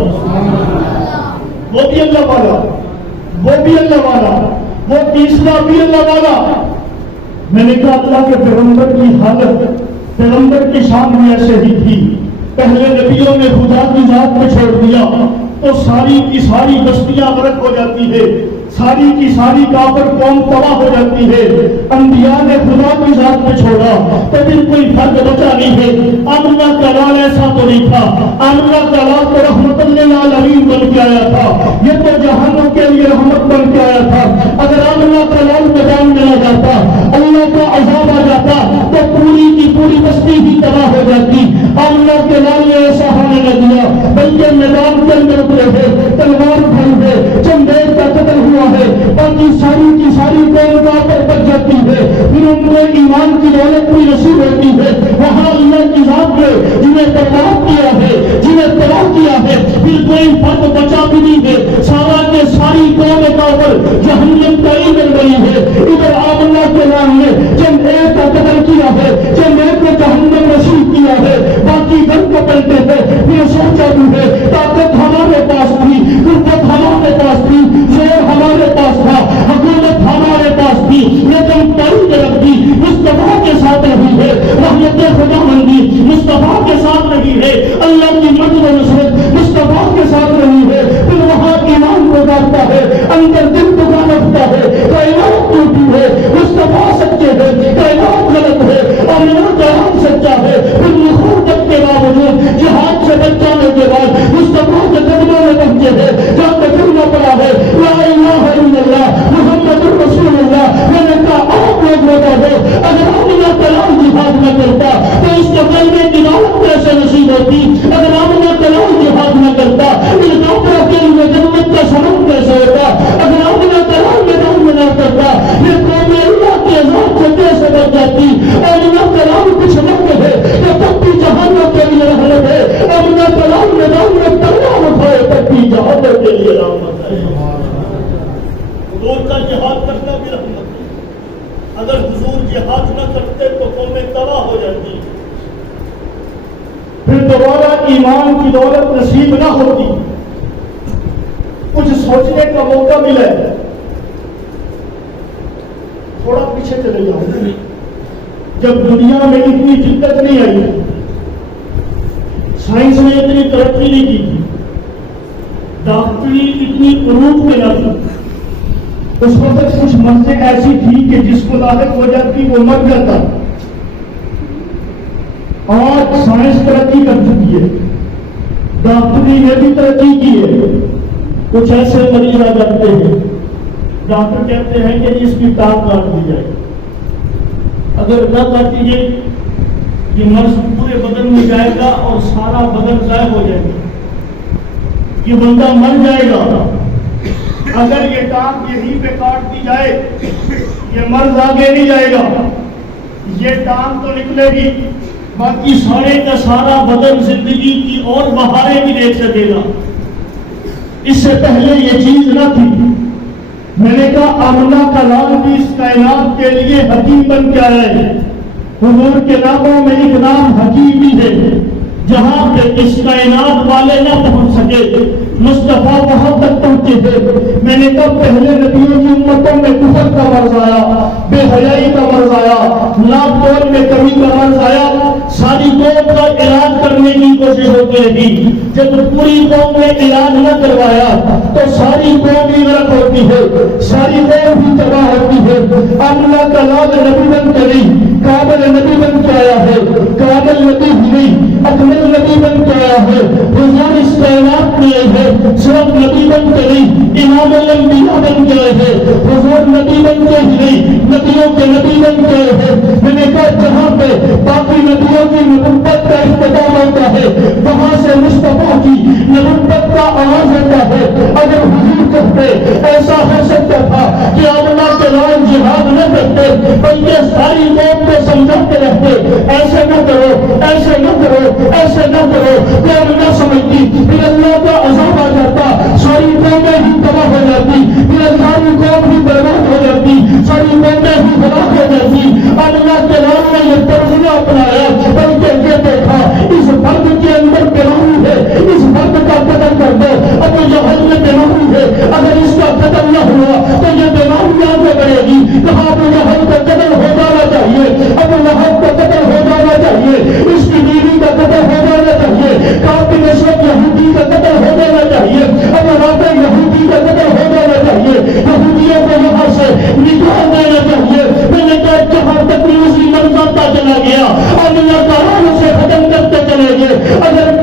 وہ بھی اللہ والا, وہ بھی اللہ والا, وہ تیسرا بھی اللہ والا. میں نے کہا اللہ کے پیغمبر کی حالت پیغمبر کی شان میں ایسے ہی تھی. پہلے نبیوں نے خدا کی ذات کو چھوڑ دیا تو ساری کی ساری بستیاں غرق ہو جاتی ہے, ساری کی ساری کافر قوم تباہ ہو جاتی ہے. انبیاء نے خدا کی ذات میں چھوڑا تو پھر کوئی فرق بچا نہیں ہے. آمنہ کا لال ایسا تو نہیں تھا. آمنہ کا لال تو رحمت للعالمین بن کے آیا تھا, یہ تو جہانوں کے لیے رحمت بن کے آیا تھا. اگر آمنہ کا لال میدان میں آ جاتا, اللہ کا عذاب آ جاتا تو پوری کی پوری بستی ہی تباہ ہو جاتی. آمنہ کے لال نے ایسا ہونے نہ دیا بلکہ میدان کے اندر اترے ہے, تلوار اٹھائی ہے, چندیر کا قتل ہوا ہے, باقی ساری کی ساری قوم پر بچ جاتی ہے. پھر ان کو ایمان کی دولت بھی نصیب ہوتی ہے. وہاں اللہ کی ذات نے جنہیں برباد کیا ہے, جنہیں تباہ کیا ہے, پھر کوئی فرق بچا بھی نہیں ہے. سارا کے ساری قوم کافر جہنم کا ایندھن بنی ہے. ادھر آمنہ کے نام نے جب ایک کا قتل کیا ہے, جب ایک کو جہنم نصیب کیا ہے, باقی گھر کو پلٹے ہیں. پھر سوچا بھی ہے طاقت ہمارے پاس تھی, قوت ہمارے پاس تھی, زور ہمارے پاس تھا, حکومت ہمارے پاس تھی, لیکن تاریخ رکھ دی مصطفیٰ کے ساتھ رہی ہے. رحمت خدا مندی مصطفیٰ کے ساتھ رہی ہے. اللہ کی مدد و نصرت مصطفیٰ کے ساتھ رہی ہے. پھر وہاں ایمان کو ڈالتا ہے, اندر دل کو ڈالتا ہے. کائنات ٹوٹی ہے, مصطفیٰ سچے ہے, کائنات غلط ہے, اور میرا کلام سچا ہے. پھر مخاطب کے باوجود جہاد سے بچانے کے بعد مصطفیٰ کے قدموں میں پہنچے ہیں, جہاں تک کرنا پڑا ہے لا الہ الا اللہ محمد رسول اللہ. میں نے کہا آپ لوگ بتا دو اگر آمنہ کلام جہاد نہ کرتا تو اس کو کلمے کی دولت کیسے نصیب ہوتی؟ اگر آمنہ کلام جہاد نہ کرتا ان کافروں کے لیے جنت کا سبب کیسے ہوتا؟ اگر آمنہ کلام میدان میں نہ کرتا یہ قوم اللہ کے عذاب سے کیسے بچ جاتی؟ آمنہ کلام کچھ وقت ہے کہ تب بھی جہانوں کے لیے رحمت ہے. آمنہ کلام میدان میں تلوار اٹھائے تب بھی جہانوں کے لیے رحمت ہے. حضور کا جہاد کرنا بھی رحمت ہے. اگر حضور جہاد نہ کرتے تو قومیں تباہ ہو جاتی, پھر دوبارہ ایمان کی دولت نصیب نہ ہوتی. کچھ سوچنے کا موقع ملے پیچھے چلے جاؤ. جب دنیا میں اتنی دقت نہیں آئی، سائنس نے اتنی ترقی نہیں کی تھی، ڈاکٹری اتنی عروج پہ نہ تھی، اس وقت کچھ مرضیں ایسی تھی کہ جس کو لاحق ہو جاتی وہ مر جاتا. آج سائنس ترقی کر چکی ہے، ڈاکٹری نے بھی ترقی کی ہے. کچھ ایسے مریض آ جاتے ہیں، ڈاکٹر کہتے ہیں کہ اس کی ٹانگ کاٹ دی جائے. اگر نہ کاٹی گئی یہ مرض پورے بدن میں جائے گا اور سارا بدن غائب ہو جائے گا، یہ بندہ مر جائے گا. اگر یہ ٹانگ یہیں پہ کاٹ دی جائے یہ مرض آگے نہیں جائے گا، یہ ٹانگ تو نکلے گی، باقی سارے کا سارا بدن زندگی کی اور بہاریں بھی دیکھ سکے گا. اس سے پہلے یہ چیز نہ تھی. میں نے کہا آمنہ کا نام بھی اس کائنات کے لیے حکیم بن کے آیا ہے. حضور کے ناموں میں ایک نام حکیم بھی ہے. جہاں پہ اس کائنات والے نہ پہنچ سکے مصطفیٰ وہاں تک پہنچے تھے. میں نے کہا پہلے نبیوں کی امتوں میں کفر کا مرض آیا، بے حیائی کا مرض آیا، ناپ توڑ میں کمی کا مرض آیا، ساری قوم کا علاج کرنے کی کوشش ہوتی رہی. جب پوری قوم نے علاج نہ کروایا تو ساری قوم بھی غرق ہوتی ہے، ساری قوم بھی تباہ ہوتی ہے. آمنہ کا لال نبی بن کے نہیں، کامل نبی بن کے آیا ہے. کامل نبی نہیں، اکمل نبی بن کے آیا ہے. حضور اس کائنات میں آئے ہیں، صرف نبی بن کے نہیں، امام الانبیاء بن کے آئے ہیں. حضور نبی بن کے ہی نہیں، نبیوں کے نبی بن کے آئے ہیں. میں نے کہا جہاں پہ باقی نبیوں کی نبوت کا اختتام ہوتا ہے وہاں سے مصطفیٰ کی نبوت کا آغاز ہوتا ہے. اگر حضور کہتے ایسا ہو سکتا تھا کہ آمنہ کے لال جہاد نہ کرتے بلکہ ساری قوم کو سمجھاتے رہتے ایسے نہ کرو، ایسے نہ کرو، ایسے نہ کرو، قوم نہ سمجھتی، پھر اللہ کا عذاب آ جاتا، ساری قومیں ہی تباہ ہو جاتی، پھر ساری قوم ہی برباد ہو جاتی، ساری قومیں ہی ہلاک ہو جاتی. آمنہ کے لال نے یہ طرز نہ اپنایا بلکہ یہ دیکھا اس فرد کے اندر بیماری ہے، اس فرد کا قتل کر دو. ابو جہل میں بیماری ہے، اگر اس کا قتل نہ ہوا تو یہ بیماری آگے بڑھے گی. کہاں ابو جہل کا قتل ہو جانا چاہیے، ابو لہب کا قتل ہو جانا چاہیے، اس کی بیوی کا قتل ہو جانا چاہیے، کافر اشرف یہودی کا قتل ہو جانا چاہیے، ابو رافع یہودی کا قتل ہو جانا چاہیے، یہودیوں کو یہاں سے نکال دینا چاہیے. میں نے کہا جہاں تک روزی منظرتا چلا گیا آمنہ کا لال سے ختم کرتے چلے گئے. اگر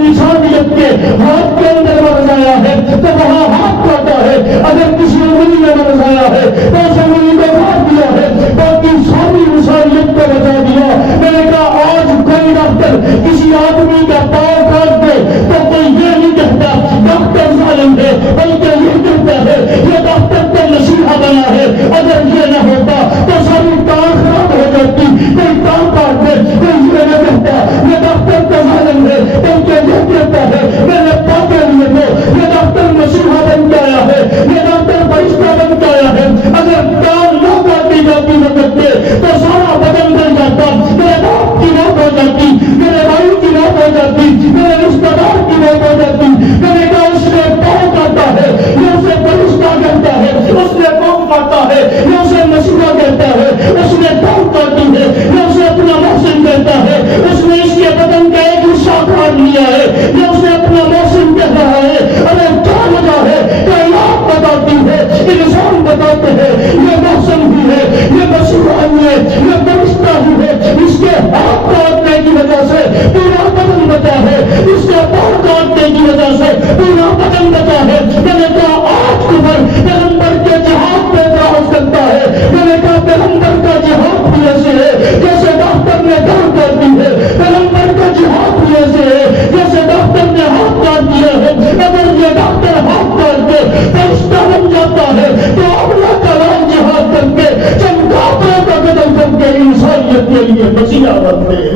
انسانیت کے ہاتھ کے اندر مرض آیا ہے تو وہاں ہاتھ کاٹا ہے، اگر کسی انگلی میں مرض آیا ہے تو اس انگلی کو کاٹ دیا ہے، باقی ساری انسانیت کو بچا دیا. میں نے کہا آج کوئی ڈاکٹر کسی آدمی کا پاؤں کاٹ دے تو کوئی یہ نہیں کہتا ڈاکٹر ظالم ہے، بلکہ یہ کہتا ہے یہ ڈاکٹر تو مسیحا بنا ہے. اگر یہ نہ ہوتا تو ساری ٹانگ خراب ہو جاتی. کوئی ٹانگ کاٹ دے کوئی یہ نہ کہتا یہ ڈاکٹر تو ظالم ہے، بلکہ یہ کہتا ہے میں نے پاتے ہوئے کو یہ ڈاکٹر مسیحا بن کے آیا ہے، یہ ڈاکٹر فرشتہ بن کے آیا ہے. اگر ٹانگ نہ کاٹی جاتی وقت پہ تو سارا بدن بن جاتا، میرے باپ کی موت ہو جاتی، میرے بھائی کی موت ہو جاتی، میرے رشتہ دار کی موت ہو جاتی. میں نے کہا اس نے پاؤں کاٹا ہے، یہ اسے فرشتہ کہتا ہے، اس نے پاؤں کاٹا ہے، یہ اسے مسیحا کہتا ہے، اس نے پاؤں کاٹی ہے، یہ اسے اپنا محسن کہتا ہے، اس نے اس کے بدن کا ایک حصہ کاٹ لیا ہے، یہ اسے اپنا محسن کہہ رہا ہے. ارے کیا وجہ ہے؟ کائنات بتاتی ہے، انسان بتاتے ہیں یہ محسن بھی ہے، یہ مسیحا بھی ہے، یہ فرشتہ بھی ہے. اس کے ہاتھ کاٹنے کی وجہ سے پورا بدن بچا ہے، اس کے پاؤں کاٹنے کی وجہ سے پورا بدن بچا ہے. میں نے کہا آج کفر پیغمبر کے جہاد پہ اعتراض کرتا ہے. میں نے کہا پیغمبر کا جہاد بھی ایسے ہے جیسے ڈاکٹر نے دم کر دی ہے، پیغمبر کا جہاد بھی ایسے ہے جیسے ڈاکٹر نے ہاتھ کاٹ دیا ہے. اگر یہ ڈاکٹر ہاتھ کاٹ کے فرشتہ بن جاتا ہے تو آمنہ کا لال جہاد کر کے چند کافروں کا قتل کر کے انسانیت کے لیے مسیحا بنتے ہیں.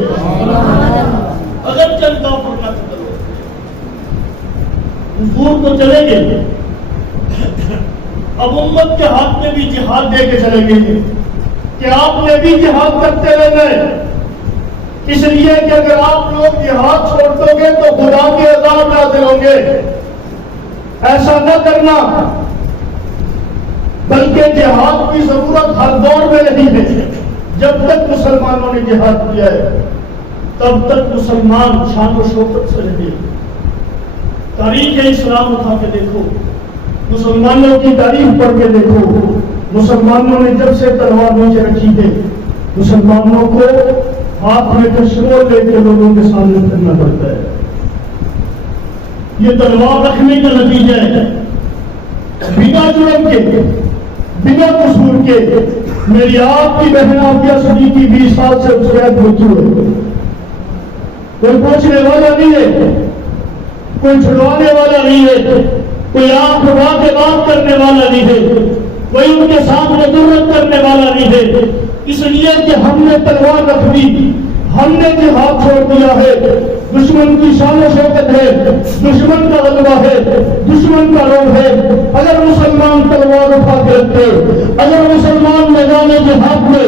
اگر چند کافر کا قتل ہو حضور تو چلے گئے، اب امت کے ہاتھ میں بھی جہاد دے کے چلے گئے کہ آپ نے بھی جہاد کرتے رہنا ہے. اس لیے کہ اگر آپ لوگ جہاد چھوڑ دو گے تو خدا کے عذاب نازل ہوں گے. ایسا نہ کرنا، بلکہ بلکہ جہاد کی ضرورت ہر دور میں نہیں ہے. جب تک مسلمانوں نے جہاد کیا ہے تب تک مسلمان شان و شوکت سے رہے. تاریخ اسلام اٹھا کے دیکھو, مسلمانوں کی تاریخ پڑھ کے دیکھو, مسلمانوں نے جب سے تلوار نیچے رکھی ہے مسلمانوں کو ہاتھ میں کشمول لے کے لوگوں کے سامنے پھرنا پڑتا ہے. یہ تلوار رکھنے کا نتیجہ ہے. بنا جرم کے, بنا قصور کے میری آپ کی بہن عافیہ صدیقی 20 سال سے اس قید میں کیوں ہے؟ کوئی پوچھنے والا نہیں ہے, کوئی چھڑوانے والا نہیں ہے, کوئی آنکھ اٹھا کے بات کرنے والا نہیں ہے, کوئی ان کے سامنے جرأت کرنے والا نہیں ہے. اس لیے کہ ہم نے تلوار رکھ دی, ہم نے جہاد چھوڑ دیا ہے. دشمن کی شان و شوکت ہے, دشمن کا غلبہ ہے, دشمن کا روب ہے. اگر مسلمان تلوار اٹھا کے رکھتے, اگر مسلمان میدان جہاد میں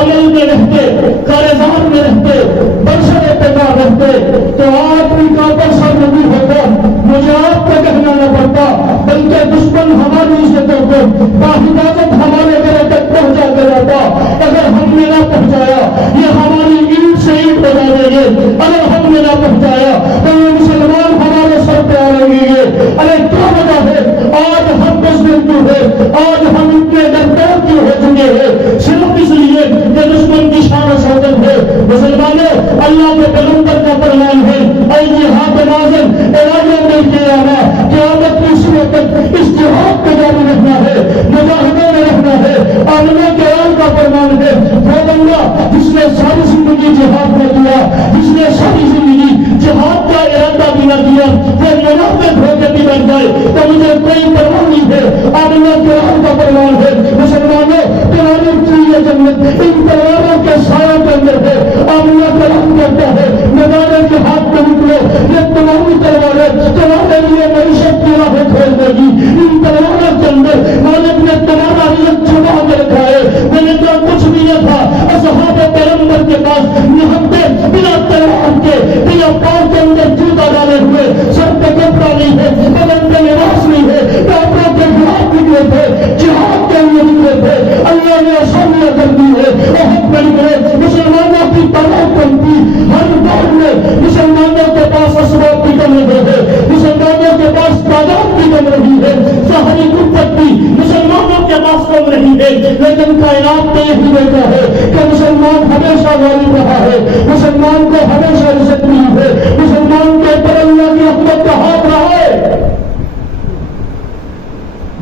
عمل میں رہتے, کارزار میں رہتے, برسر اتباع رہتے تو آج ان کا برسا نہیں ہوتا. مجھے آپ کو کہنا نہ پڑتا بلکہ دشمن ہماری عزتوں کو باحفاظت ہمارے گھر تک پہنچا کر آتا. اگر ہم نے نہ پہنچایا یہ ہماری اینٹ سے اینٹ بجا دیں گے. اگر ہم نے نہ پہنچایا تو یہ مسلمان ہمارے سر پہ آ رہے گے. ارے کیا وجہ ہے آج ہم مسلم کیوں ہے, آج ہم اتنے ڈرپوک کیوں ہو چکے ہیں؟ صرف اس لیے کہ دشمن کی شان و شوکت ہے. مسلمانوں, اللہ کے پیغمبر کا فرمان ہے اے جہاد نازل اراجہ مل کے آنا, قیامت کی اس وقت اس جہاد کو جاری رکھنا ہے, مجاہدوں میں رکھنا ہے. آمنہ کے آل کا فرمان ہے وہ بندہ جس نے ساری زندگی جہاد نہ کیا, جس نے ساری زندگی جہاد کا ارادہ بھی نہ کیا, وہ منافق ہو کے بھی بن جائے تو مجھے کوئی پرواہ نہیں ہے. آمنہ کے آل کا فرمان ہے مسلمانوں تمہاری پوری جنت ان تلواروں کے سایہ کے اندر ہے. آمنہ کا رب کہتا ہے میدان جہاد میں نکلو, یہ تمہاری تلواریں تمہارے لیے معیشت کی راہیں کھول دے گی. ان تلواروں کے اندر مالک نے تمہارا رزق چھپا کے رکھا ہے. میں نے کہا کچھ بھی نہ تھا, اصحاب پیغمبر کے پاس نہتے بنا تلوار کے, بنا پاؤں کے اندر جوتا ڈالے ہوئے, سر پہ کپڑا نہیں ہے, بدن پہ لباس نہیں ہے, کافروں کے خلاف نکلے تھے, جہاد کے لیے نکلے تھے. اللہ نے آسانیاں کر دی ہے. احد میں نکلے, مسلمانوں کی تعداد کم تھی. ہر دور میں مسلمانوں کے پاس اسباب بھی کم رہے ہیں, مسلمانوں کے پاس تعداد بھی کم رہی ہے, ظاہری قوت بھی مسلمانوں کے پاس کم رہی ہے. لیکن کائنات نے یہی دیکھا ہے کہ مسلمان ہمیشہ غالب رہا ہے, مسلمان کو ہمیشہ عزت ملی ہے, مسلمان کے اوپر اللہ کی رحمت کا ہاتھ رہا ہے.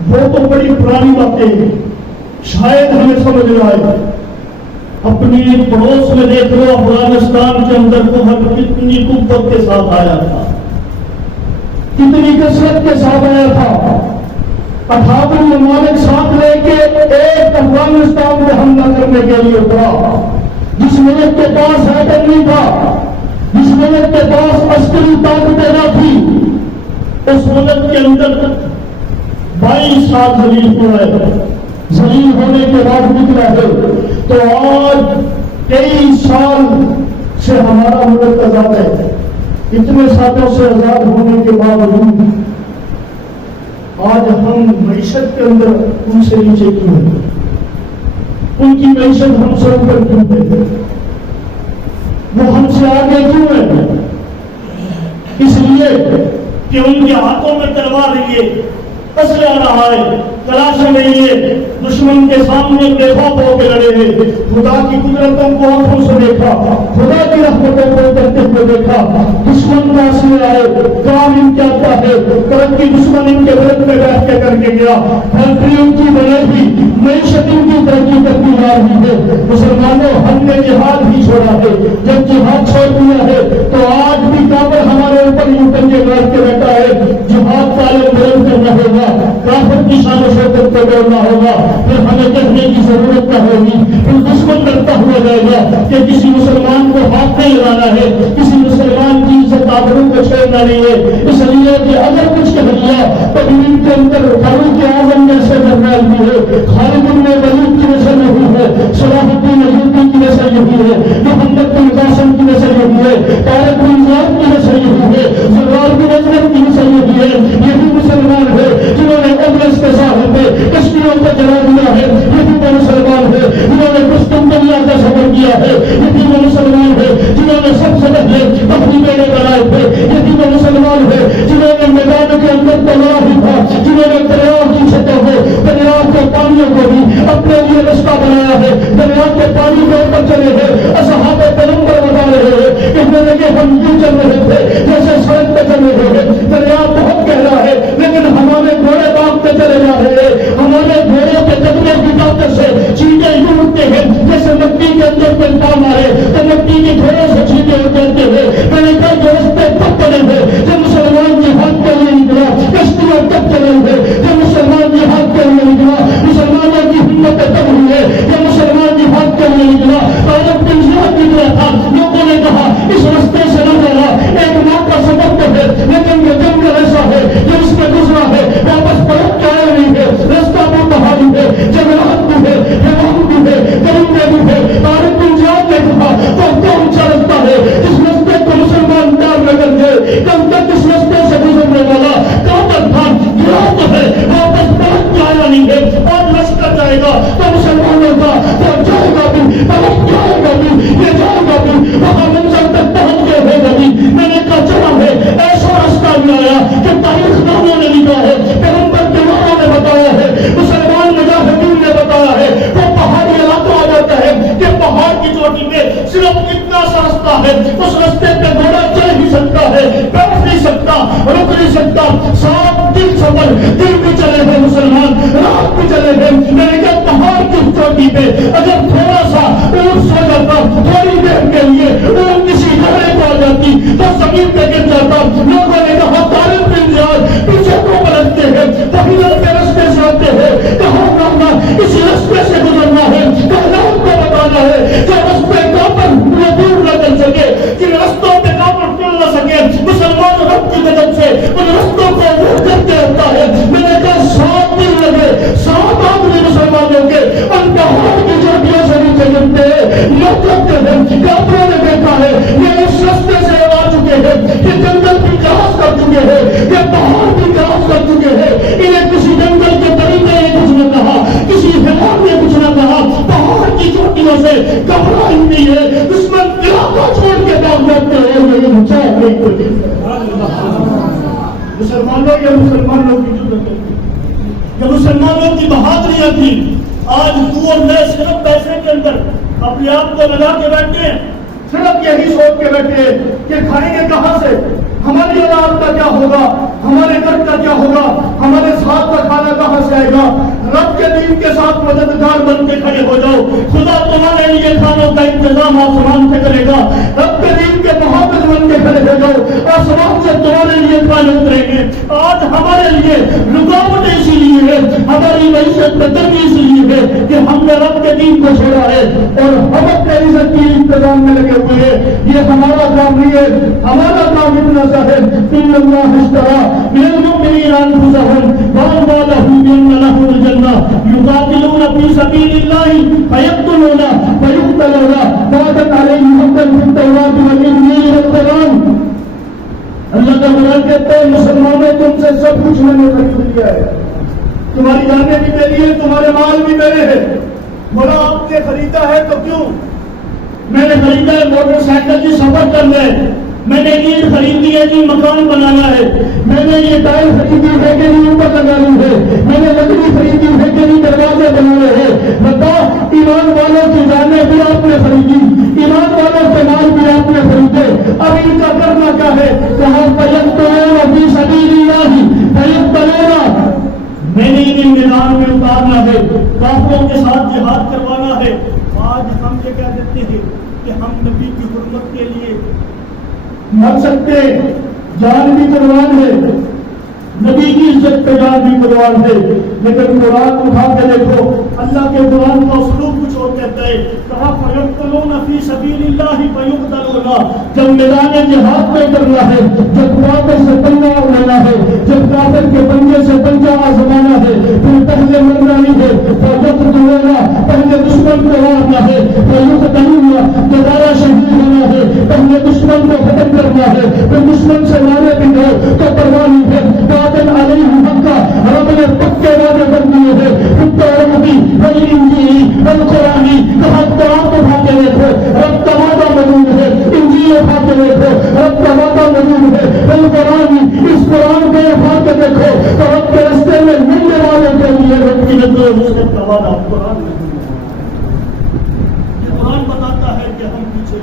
وہ تو بڑی پرانی باتیں ہیں, شاید ہمیں سمجھ رہا ہے. اپنی پڑوس میں دیکھ لو, افغانستان کے اندر تو ہم کتنی قوت کے ساتھ آیا تھا, کتنی کثرت کے ساتھ آیا تھا. 58 ممالک ساتھ لے کے ایک افغانستان میں حملہ کرنے کے لیے اترا. جس ملک کے پاس ایٹم نہیں تھا, جس ملک کے پاس عسکری طاقتیں نہ تھی, اس ملک کے اندر 22 سال ذلیل ہوا ہے. ذلیل ہونے کے بعد نکلا ہے تو آج 23 سال سے ہمارا ملک آزاد ہے. اتنے سالوں سے آزاد ہونے کے باوجود آج ہم معیشت کے اندر ان سے نیچے کیوں ہیں, ان کی معیشت ہم سے اوپر کیوں ہے, وہ ہم سے آگے کیوں ہے؟ اس لیے کہ ان کے ہاتھوں میں تلوار لیے اسلحہ رہا ہے, تلاشیں نہیں ہے, دشمن کے سامنے بے خوف ہو کے لڑے ہیں. خدا کی قدرتوں کو آنکھوں سے دیکھا, خدا کی رحمتوں کو کرتے ہوئے دیکھا. دشمن کا اسلحہ ہے, کام ان کیا کیا ہے, ترقی دشمن ان کے ورد میں بیٹھ کے کر کے گیا, فیکٹری ان کی بنے گی, معیشت ان کی ترقی کرتی جا رہی ہے. مسلمانوں, ہم نے جہاد ہی چھوڑا ہے. جب جہاد چھوڑ دیا ہے تو آج بھی کافر ہمارے اوپر یوں پنجے گاڑ کے بیٹھا ہے. جہاد کا علم بلند کرنا ہوگا, کافر کی شان و شوکت کو توڑنا ہوگا. پھر ہمیں کہنے کی ضرورت نہ ہوگی, پھر دشمن ڈرتا ہوا جائے گا کہ کسی مسلمان کو ہاتھ نہیں لگانا ہے, کسی مسلمان کی عزت آبرو کو چھیڑنا نہیں ہے. اس لیے کہ اگر کچھ کہہ دیا تو ان کے اندر فاروق اعظم جیسے جرنیل بھی ہے, خالد بن ولید کی نسل یہی ہے, صلاح الدین ایوبی کی نسل یہی ہے, محمد بن قاسم کی نسل یہی ہے, طارق بن زیاد کی نسل یہی ہے, زرار بن ازرق کی نسل یہی ہے. یہی مسلمان ہے جنہوں نے اگلس کے ساحل پہ کشتیوں کو جلا دیا ہے اس رستے پہ گھوڑا چل ہی سکتا ہے، بیٹھ نہیں سکتا، رک نہیں سکتا. سات دن سفر، دن بھی چلے ہیں مسلمان، رات بھی چلے ہیں. میں نے کہا پہاڑ کی چوٹی پہ اگر تھوڑا سا اونٹ سو جاتا، تھوڑی دیر کے لیے اونٹ کسی گھوڑے کو آ جاتی تو زمین پہ گر جاتا. لوگوں نے کہا طارق بن زیاد پیچھے کو پلٹتے ہیں، پہلے کے رستے سے آتے ہیں، کہاں کرنا اسی رستے سے گزرنا ہے، کہنا ان کو بتانا ہے جو رستے کافر دور نہ چل سکے، جن رستوں پہ کافر چل نہ سکے. مسلمان رب کی مدد سے ان رستوں کو عبور کرتے رہتا ہے. میں نے کہا 7 دن لگے، 7 آدمی مسلمانوں کے ان پہاڑ کی چوٹیوں سے نیچے گرتے ہیں. لوگ کہتے ہیں کافروں نے دیکھا ہے یہ اس رستے سے آ چکے ہیں، یہ جنگل بھی کراس کر چکے ہیں، یہ پہاڑ بھی کراس کر چکے ہیں. انہیں کسی جنگل کے طریقے نے کچھ نہ کہا، کسی حیوان نے کچھ نہ کہا. پہاڑ کی چوٹیوں سے گھبراہٹ نہیں ہے، دشمن علاقہ چھوڑ کے بھاگ جاتے ہیں. یہ مجھے نہیں کوئی مسلمانوں یا مسلمانوں کی ضرورت ہے، یہ مسلمانوں کی بہادریاں تھی. آج تو اور میں صرف پیسے کے اندر اپنے آپ کو لگا کے بیٹھے ہیں، صرف یہی سوچ کے بیٹھے ہیں کہ کھائیں گے کہاں سے، ہماری اولاد کا کیا ہوگا، ہمارے گھر کا کیا ہوگا، ہمارے ساتھ کا کھانا کہاں سے آئے گا. رب کے دین کے ساتھ مددگار بن کے کھڑے ہو جاؤ، خدا تمہارے لیے کھانوں کا انتظام آسمان سے کرے گا. رب کے دین کے محافظ بن کے کھڑے ہو جاؤ، آسمان سے تمہارے لیے کھانے اتریں گے. آج ہمارے لیے رکاوٹ اسی لیے ہے، ہماری معیشت میں تنگی اسی لیے ہے کہ ہم نے رب کے دین کو چھوڑا ہے اور ہم اپنے عزت کی انتظام میں لگے ہوئے ہیں. یہ ہمارا کام نہیں ہے، ہمارا کام اتنا سا ہے ان اللہ اشترى من المؤمنین انفسهم واموالهم بان لهم الجنہ یقاتلون فی سبیل اللہ فیقتلون فیقتلون وعدا علیہ حقا فی التوراۃ والانجیل والقرآن. اللہ کا قرآن کہتا ہے مسلمانوں تم سے سب کچھ میں نے خرید لیا ہے، تمہاری جانیں بھی میری ہیں، تمہارے مال بھی میرے ہیں. بولا آپ نے خریدا ہے تو کیوں؟ میں نے خریدا ہے موٹر سائیکل کی سفر کرنا ہے، میں نے اینٹ خریدی ہے کہ مکان بنانا ہے، میں نے یہ ٹائل خریدی ہے کہ نہیں اوپر لگانی ہے، میں نے لکڑی خریدی ہے کہ نہیں دروازے بنانے ہیں. بتاؤ ایمان والوں کی جانیں بھی آپ نے خریدی، ایمان والوں کے مال بھی آپ نے خریدے. اب ان کا کرنا کیا ہے؟ کہاں فیقتلون فی سبیل اللہ فیقتلون. میں نے انہیں میدان میں اتارنا ہے، کافروں کے ساتھ جہاد کروانا ہے. آج ہم یہ کہہ دیتے ہیں کہ ہم نبی کی حرمت کے لیے مر سکتے، جان بھی قربان ہے، نبی کی عزت پہ جان بھی قربان ہے. لیکن قرآن اٹھا کے دیکھو، اللہ کے قرآن کا اسلوب کچھ اور کہتا ہے. کہا فیقتلون فی سبیل اللہ فیقتلون. جب میدان جہاد میں کرنا ہے، جب کافر سے پنجہ اڑانا ہے، جب کافر کے پنجے سے پنجہ آزمانا ہے، پھر پہلے مرنا نہیں ہے، فیقتلون پہلے دشمن کو مارنا ہے، فیقتلون دوبارہ شہید ہونا ہے، پہلے دشمن کو ختم کرنا ہے، پھر دشمن سے مارے بھی ہو تو پرواہ نہیں ہے. وعدا علیہ حقا، رب نے پکے وعدے کر دیے ہیں. التوراۃ والانجیل والقرآن. کہا تورات اٹھا کے دیکھو، رب کا وعدہ موجود ہے. انجیل اٹھا کے دیکھو، رب کا وعدہ موجود ہے. والقرآن، اس قرآن کو اٹھا کے دیکھو تو رب کے راستے میں ملنے والوں کے لیے رب کی نصرت کا وعدہ قرآن میں قرآن بتاتا ہے کہ ہم پیچھے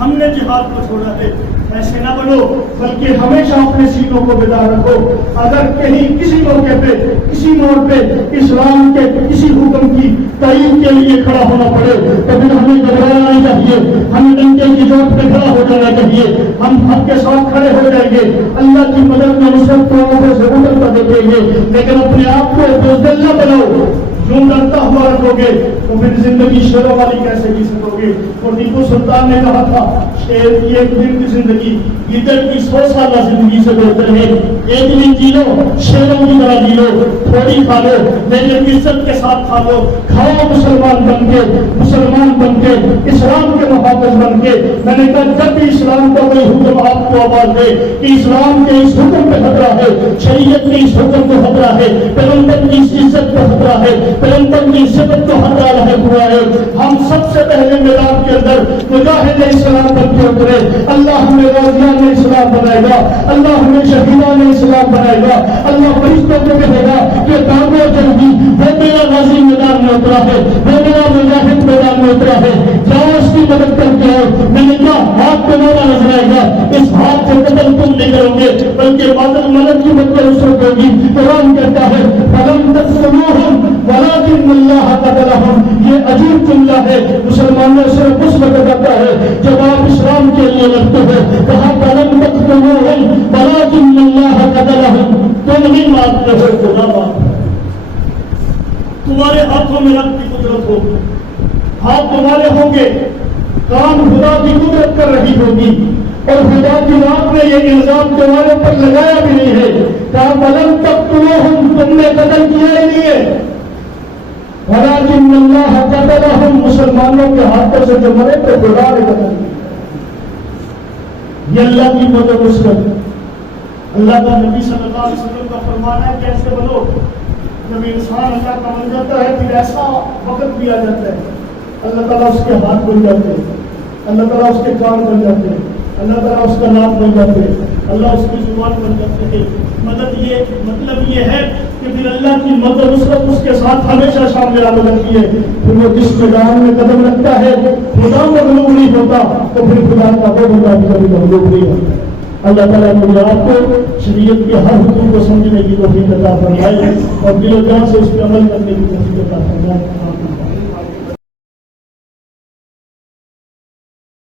ہم نے جہاد کو چھوڑا ہے. ایسے نہ بنو، بلکہ ہمیشہ اپنے سینوں کو بیدار رکھو. اگر کہیں کسی موقع پہ کسی موڑ پہ اسلام کے کسی حکم کی تعین کے لیے کھڑا ہونا پڑے تو پھر ہمیں گھبرانا نہیں چاہیے، ہمیں ڈنڈے کی چوٹ پہ کھڑا ہو جانا چاہیے. ہم حق کے ساتھ کھڑے ہو جائیں گے، اللہ کی مدد میں نصرت کو آنکھوں سے اترتا دیکھیں گے. لیکن اپنے آپ کو بزدل نہ بناؤ. یوں ڈرتا ہوا رکھو گے تو پھر زندگی شیروں والی کیسے جی سکو گے. اور ٹیپو سلطان نے کہا تھا شیر کی ایک دن کی زندگی گیدڑ کی 100 سالہ زندگی سے بہتر ہے. ایک دن جی لو، شیروں کی طرح جی لو، تھوڑی کھا لو لیکن عزت کے ساتھ کھا لو. کھاؤ مسلمان بن کے، مسلمان بن کے، اسلام کے محافظ بن کے. میں نے کہا جب بھی اسلام کا کوئی حکم آپ کو آواز دے کہ اسلام کے اس حکم پہ خطرہ ہے، شریعت کے اس حکم کو خطرہ ہے، پیغمبر کی اس عزت کو خطرہ ہے، پیغمبر کی صفت کو خطرہ لاحق ہوا ہے، ہم سب سے پہلے میدان کے اندر مجاہد اسلام بن کے اترے. اللہ ہمیں غازیان اسلام بنائے گا، اللہ ہمیں شہیدان اسلام بنائے گا. اللہ فرشتوں کو کہے گا کہ کاغو جنگی وہ میرا غازی میدان میں اترا ہے، وہ میرا مجاہد میدان میں اترا ہے، جاؤ اس کی مدد کر کے آؤ. میں نے کہا رونا نظر آئے گا. اس ہاتھ سے قتل تم نہیں کرو گے بلکہ مدد کی بدلے نصرت ہوگی. قرآن کہتا ہے فلم تقتلوہم ولکن اللہ قتلہم. یہ عجیب جملہ ہے. مسلمانوں صرف اس وقت آتا ہے جب آپ اسلام کے لیے لڑتے ہو. کہا فلم تقتلوہم ولکن اللہ قتلہم. تم نہیں مانتے ہو, خدا مانتا ہے. تمہارے ہاتھوں میں رب کی قدرت ہوگی, ہاتھ تمہارے ہوں گے, کام خدا کی قدرت کر رہی ہوگی, اور خدا کی رات میں یہ الزام تمہارے اوپر لگایا بھی نہیں ہے. کہا فلم تقتلوہم, تم نے قتل کیا ہی نہیں ہے, ولکن اللہ قتلہم. مسلمانوں کے ہاتھوں سے جو مرے تو خدا نے قتل کیا. یہ اللہ کی مدد نصرت. اللہ کا نبی صلی اللہ علیہ وسلم کا فرمان ہے کہ ایسے بنو جب انسان اللہ کا بن جاتا ہے پھر ایسا وقت بھی آ جاتا ہے اللہ تعالیٰ اس کے ہاتھ بن جاتے ہیں, اللہ تعالیٰ اس کے کان بن جاتے ہیں, اللہ تعالیٰ اس کا ناک بن جاتے ہیں, اللہ اس کی زبان بن جاتے ہیں. مدد یہ مطلب یہ ہے کہ پھر اللہ کی مدد نصرت اس کے ساتھ ہمیشہ شامل آ جاتی ہے. پھر وہ جس میدان میں قدم رکھتا ہے خدا مغلوب نہیں ہوتا تو پھر خدا کا وہ بندہ بھی کبھی مغلوب نہیں ہوتا. اللہ تعالیٰ مجھے آپ کو شریعت کے ہر حکم کو سمجھنے کی توفیق عطا فرمائے اور دل و جان سے اس پہ عمل کرنے کی توفیق عطا فرمائے.